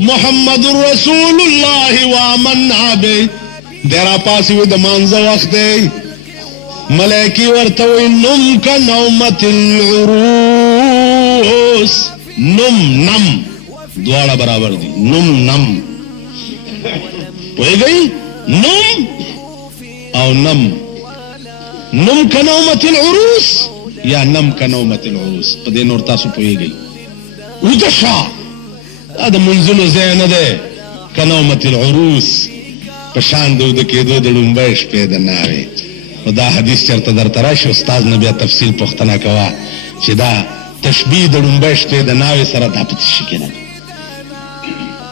محمد رسول الله وآمنا به. دی راپاسې وي د مانځه وخت دی ملایکې ورته وایي نم که نومة العروس. نم نم دواړه برابر دي. نم نم پوهېږئ نم او نم. نم که نومة العروس یا نم که نومة العروس په دې نور تاسو پوهېږئ. ویده شه دا د منځونو ځای نه دی. که نومة العروس په شان د وده کېدو د ړومبی شپې د ناوې. نو دا حدیث چېرته درته راشي استاد نه بیا تفصیل پوښتنه کوه چې دا تشبیه د ړومبی شپې د ناوې سره دا په څه شي کې ده.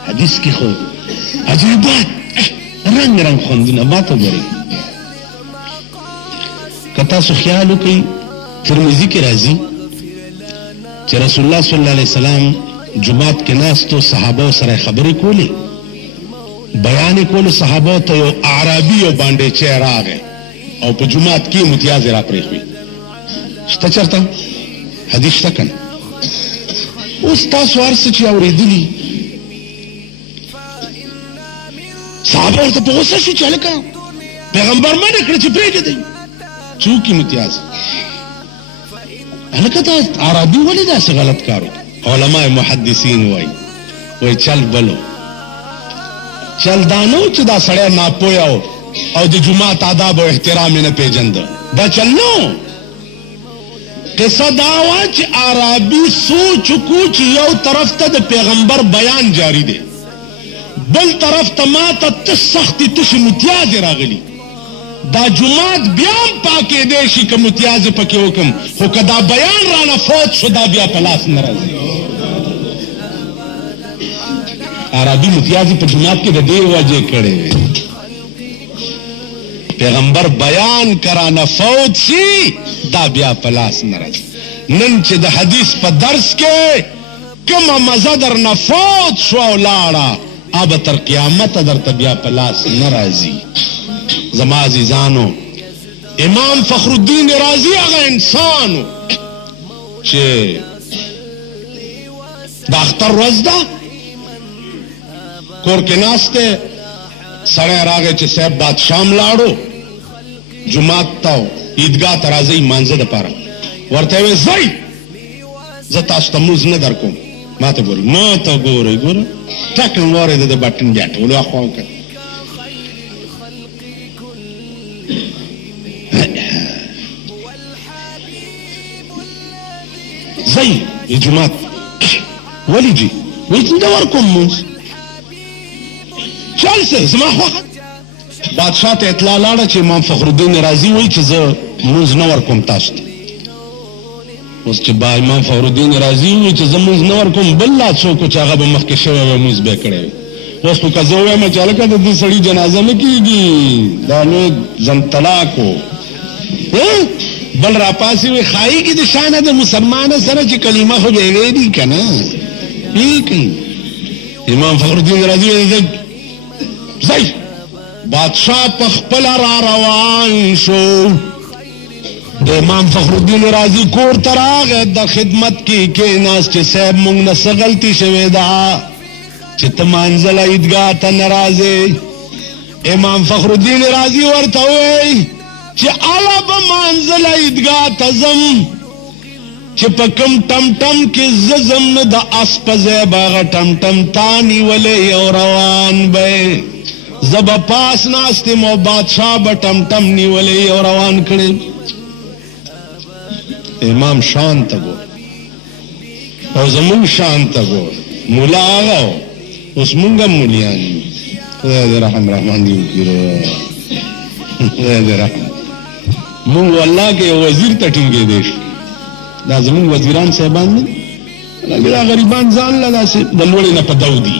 حدیث کې خو عجیبات رنګ رنګ خوندونه ما ته وګورئ. که تاسو خیال وکئ ترمذي کې راځي چې رسول الله صلی الله علیه وسلم جماعت کې ناستو صحابو سره خبرې کولې بیان کولو. صحابو ته یو اعرابي یو باندې چې راغی او په جماعت کې متیازې را پرېښوي. شته چېرته حدیث شته که نه؟ اوس تاسو هر څه چې اورېدلي صحابه ورته په غوسه شي چې هلکه پیغمبر منع کړه چې پرېږدئ څوک یې متیاز. هلکه دا عربي ولې داسې غلط کار وکړ؟ علماء محدثین وایي چل بلو چل دا نه و چې دا سړی ناپویه او د جماعت آداب او احترام یې نه پېژنده. دا چل نه و. قصه دا وه چې عربي سوچ وکړو چې یو طرف ته د پیغمبر بیان جاری دی بل طرف ته ما ته تش سختې تشې متیازې راغلي. دا جماعت بیا هم پاکېدی شي که متیازې پکې وکړم خو که دا بیان رانه فوت شو دا بیا په لاس نه راځي. عربي متیازې په جماعت کې د دې وجې کړې وې پیغمبر بیان کرانه فوت شي دا بیا په لاس نه راځي. نن چې د حدیث په درس کې کومه مزه درنه فوت شو او لاړه اب تر قیامت درته بیا په لاس نه راځي. زما عزیزانو امام فخر الدین رازی هغه انسانو چې د اختر ورځ ده کور کې ناست دی سړی راغی چې صاحب بادشاه لاړو جماعت ته عیدګاه ته راځئ مانځه دپاره ورته یې ویل ځئ زه تاسو ته مونځ نه در کوم ما ته ګورئ ګوره ټک مې واورېده د بټن بیا ټولو اخوا وکړه ځئ جماعت ولې ځي وایي څنګه ورکوم مونځ چل سه زما خوښه بادشاه ته اطلاع لاړه چې امام فخرالدین رازي وایي چې زه مونځ نه ورکوم تاسو ته اوس چې با امام فخرالدین رازي وایي چې زه مونځ نه ورکوم بل لا څوک چې هغه به مخکې شوی وی مونځ به یې کړی وي اوس خو که زه ووایم چې هلکه د دې سړي جنازه نه کېږي دا لوی زنطلاق و بل راپاسې وي ښایي د شانه د مسلمانه سره چې کلمه خو به یې ویلي که نه امام فخرالدین رازي وایي ځئ بادشاہ پخپل را روان شو د امام فخرالدین رازي کور ته راغی د خدمت کې کېناست چې صاحب مونږ نه څه غلطي شوې ده چې ته مانځله عیدګاه ته نه راځې امام فخرالدین رازي ورته ووایي چې اله به مانځله عیدګاه ته ځم چې په کوم ټمټم کې زه ځم نو د اس په ځای به هغه ټمټم تا نیولی او روان به زه به پاس ناست یم او بادشاه به ټمټم نیولی او روان کړی امام شان ته ګور او زمونږ شان ته ګور مولا هغه و اوس مونږ هم مولیان یو خدای دې رحم رحمان دې وکړي خدای دې رحم مونږ والله کې یو وزیر ته ټینګېدی شو دا زمونږ وزیران صاحبان نه دا غریبان ځان له داسې د لوړې نه په دو دي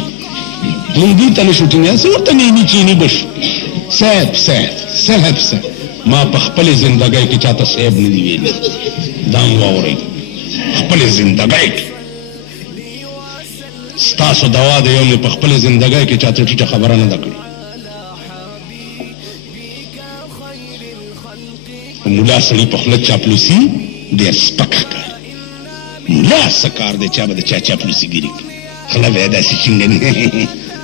مونږ دې ته نه شو ټینګېدی ورته نیمي چیني بش صاحب ما په خپلې زندګۍ کې چاته صاحب نه دي ویلي دا هم واورئ خپلې زندګۍ کې ستاسو دوا د یو مې په خپلې زندګۍ کې چاته ټیټه خبره نه ده کړې ملا سړي په خوله چاپلوسي ډېر سپک ښکاري ملا څه کار دی چا به د چا چاپلوسي ګیري خوله به یې داسې چینګه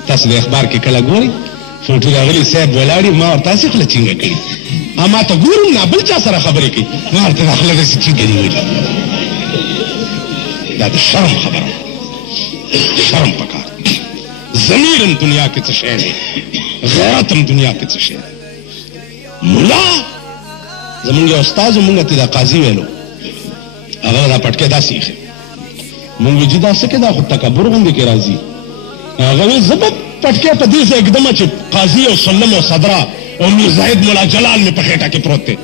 تاسو د اخبار کې کله ګورئ فوټو راغلي صاحب ولاړي ما ورته هسې خوله چینګه کړي ما ته ګورم نه بل چا سره خبرې کوي ما ورته دا خوله داسې چینګه نیولي دا د شرم خبره شرم پکار ضمیر هم دنیا کې څه شی دی غیرت هم دنیا کې څه شی دی ملا زمونږ یو استاد مونږ ته دا قاضي ویلو هغه دا پټکې داسې ایښی مونږ وایي چې دا څه کې دا خو تکبر غوندې کې راځي هغه وایي زه به پټکې په دې ځای ږدمه چې قاضي او سلم او صدرا او میر زاهد مولا جلال مې په خېټه کې پروت دی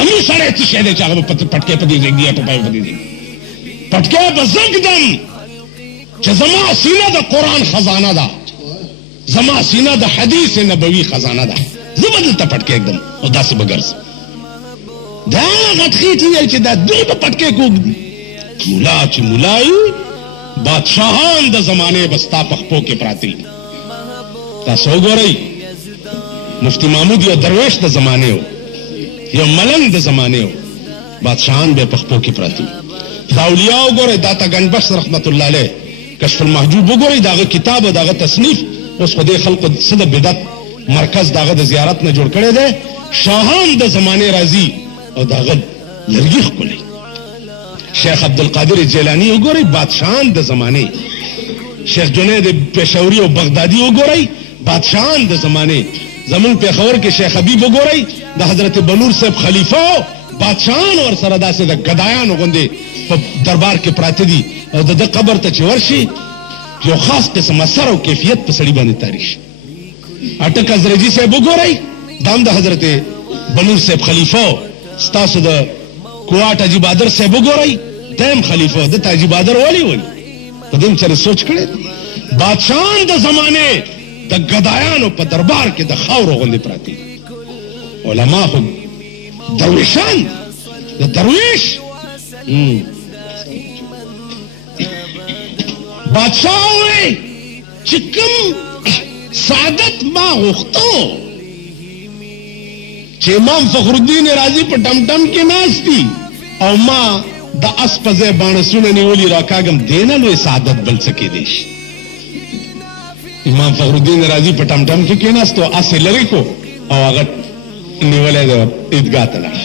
امیر سړی څه شی دی چې هغه به پټکې په دې ځای ږدي یا ټوپۍ په دې ځای پټکې به زه ږدم چې زما سینه د قرآن خزانه ده زما سینه د حدیث نبوي خزانه ده زه به دلته پټکې ږدم او داسې به ګرځم دا غټ خېټې ویل چې دا دوی به پټکې کوږدي ملا چې ملا وي بادشاهان د زمانې به ستا په خپو کې پراته وي تاسو وګورئ مفتی محمود یو درویش د زمانې و یو ملنګ د زمانې و بادشاهان به په خپو کې پراته وي دا اولیاء وګورئ داتا ګنجبخش رحمت الله علیه کشف المحجوب وګورئ داغه کتاب او داغه تصنیف اوس خو دې خلقو څه د بدعت مرکز داغه د زیارت نه جوړ کړی دی شاهان د زمانې راځي او داغه لرګي ښکلي شیخ عبدالقادر جیلانی وګورئ بادشاهان د زمانې شیخ جنید پېښوري او بغدادي وګورئ بادشاهان د زمانې زمون پېښور کې شیخ حبیب وګورئ د حضرت بلور صاحب خلیفه بادشاهان ورسره داسې د ګدایانو غوندې په دربار کې پراته دي او د ده قبر ته چې ورشي یو خاص قسم اثر او کیفیت په سړي باندې تاریخ شي اټک ازرجي صاحب وګورئ دا هم د حضرت بلور صاحب خلیفه ستاسو د کوټ حاجي بادر صاحب وګورئ دا هم خلیفه د حاجي بادر ولې وایي په دې هم چېرې سوچ کړی بادشاهان د زمانې د ګدایانو په دربار کې د خاورو غوندې پراته علما خو درویشان د درویش بادشاہ ہوئے چکم سعادت ما غختو چه امام فخرالدین رازی پر ٹم ٹم کے ناستی او ما د اس په ځای باڼسونه نیولي راکاږم دینه لوی سعادت بل څه کېدی شي. امام فخر الدین رازي په ټمټم کې کېناستو، اس یې لرې کو او هغه نیولی دی عیدګاه ته لاړ.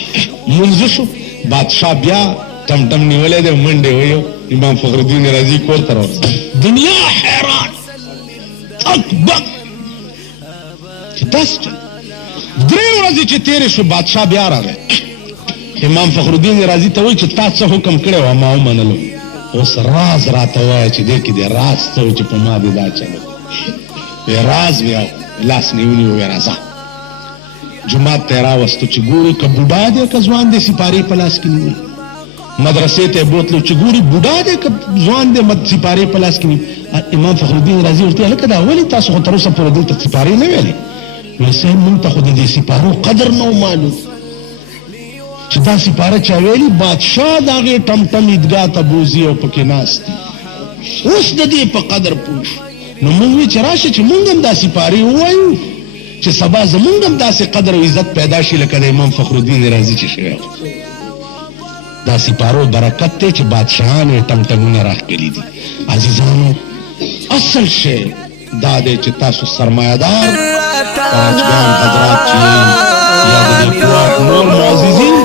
لمونځ شو، بادشاه بیا ټمټم نیولی دی، منډې ویو. امام فخر الدین رازي کور ته راوست، دنیا حیران تک بک چې داسې چل. 3 ورځې چې تېرې شو بادشاه بیا راغی. امام فخر الدین رازي ته وایي چې تا څه حکم کړی و ما ومنلو، اوس راز راته وایه چې دې کې دې راز څه و چې په ما دې دا چلو. وی راز بیا لاس نیونی وی راځه. جومات ته یې راوستو چې ګوري که بوډا دی که ځوان دی، سپارې په لاس کې نیولي. مدرسې ته یې بوتلو چې ګوري بوډا دی که ځوان دی، سپارې په لاس کې نیولي. امام فخر الدین رازي ورته هلکه دا ولې تاسو خو تر اوسه پورې دلته سپارې نه ویلې؟ وی صاحب موږ ته خو د دې سپارو قدر نه و معلوم چې دا سپاره چا ویلي. بادشاه د هغې ټمټم عیدګاه ته بوځي او پکې ناست دي. اوس د دې په قدر پوه شو. نو موږ وی چې راشه چې موږ هم دا سپارې ووایو چې سبا زموږ هم داسې قدر او عزت پیدا شي لکه د امام فخر الدین رازي چې شوی و. دا سپارو برکت دی چې بادشاهان یې ټمټمونه راښکلي دي. عزیزانو اصل شی دا دی چې تاسو سرمایه‌دار تاجګان حضرات چې یا د دې نور معززین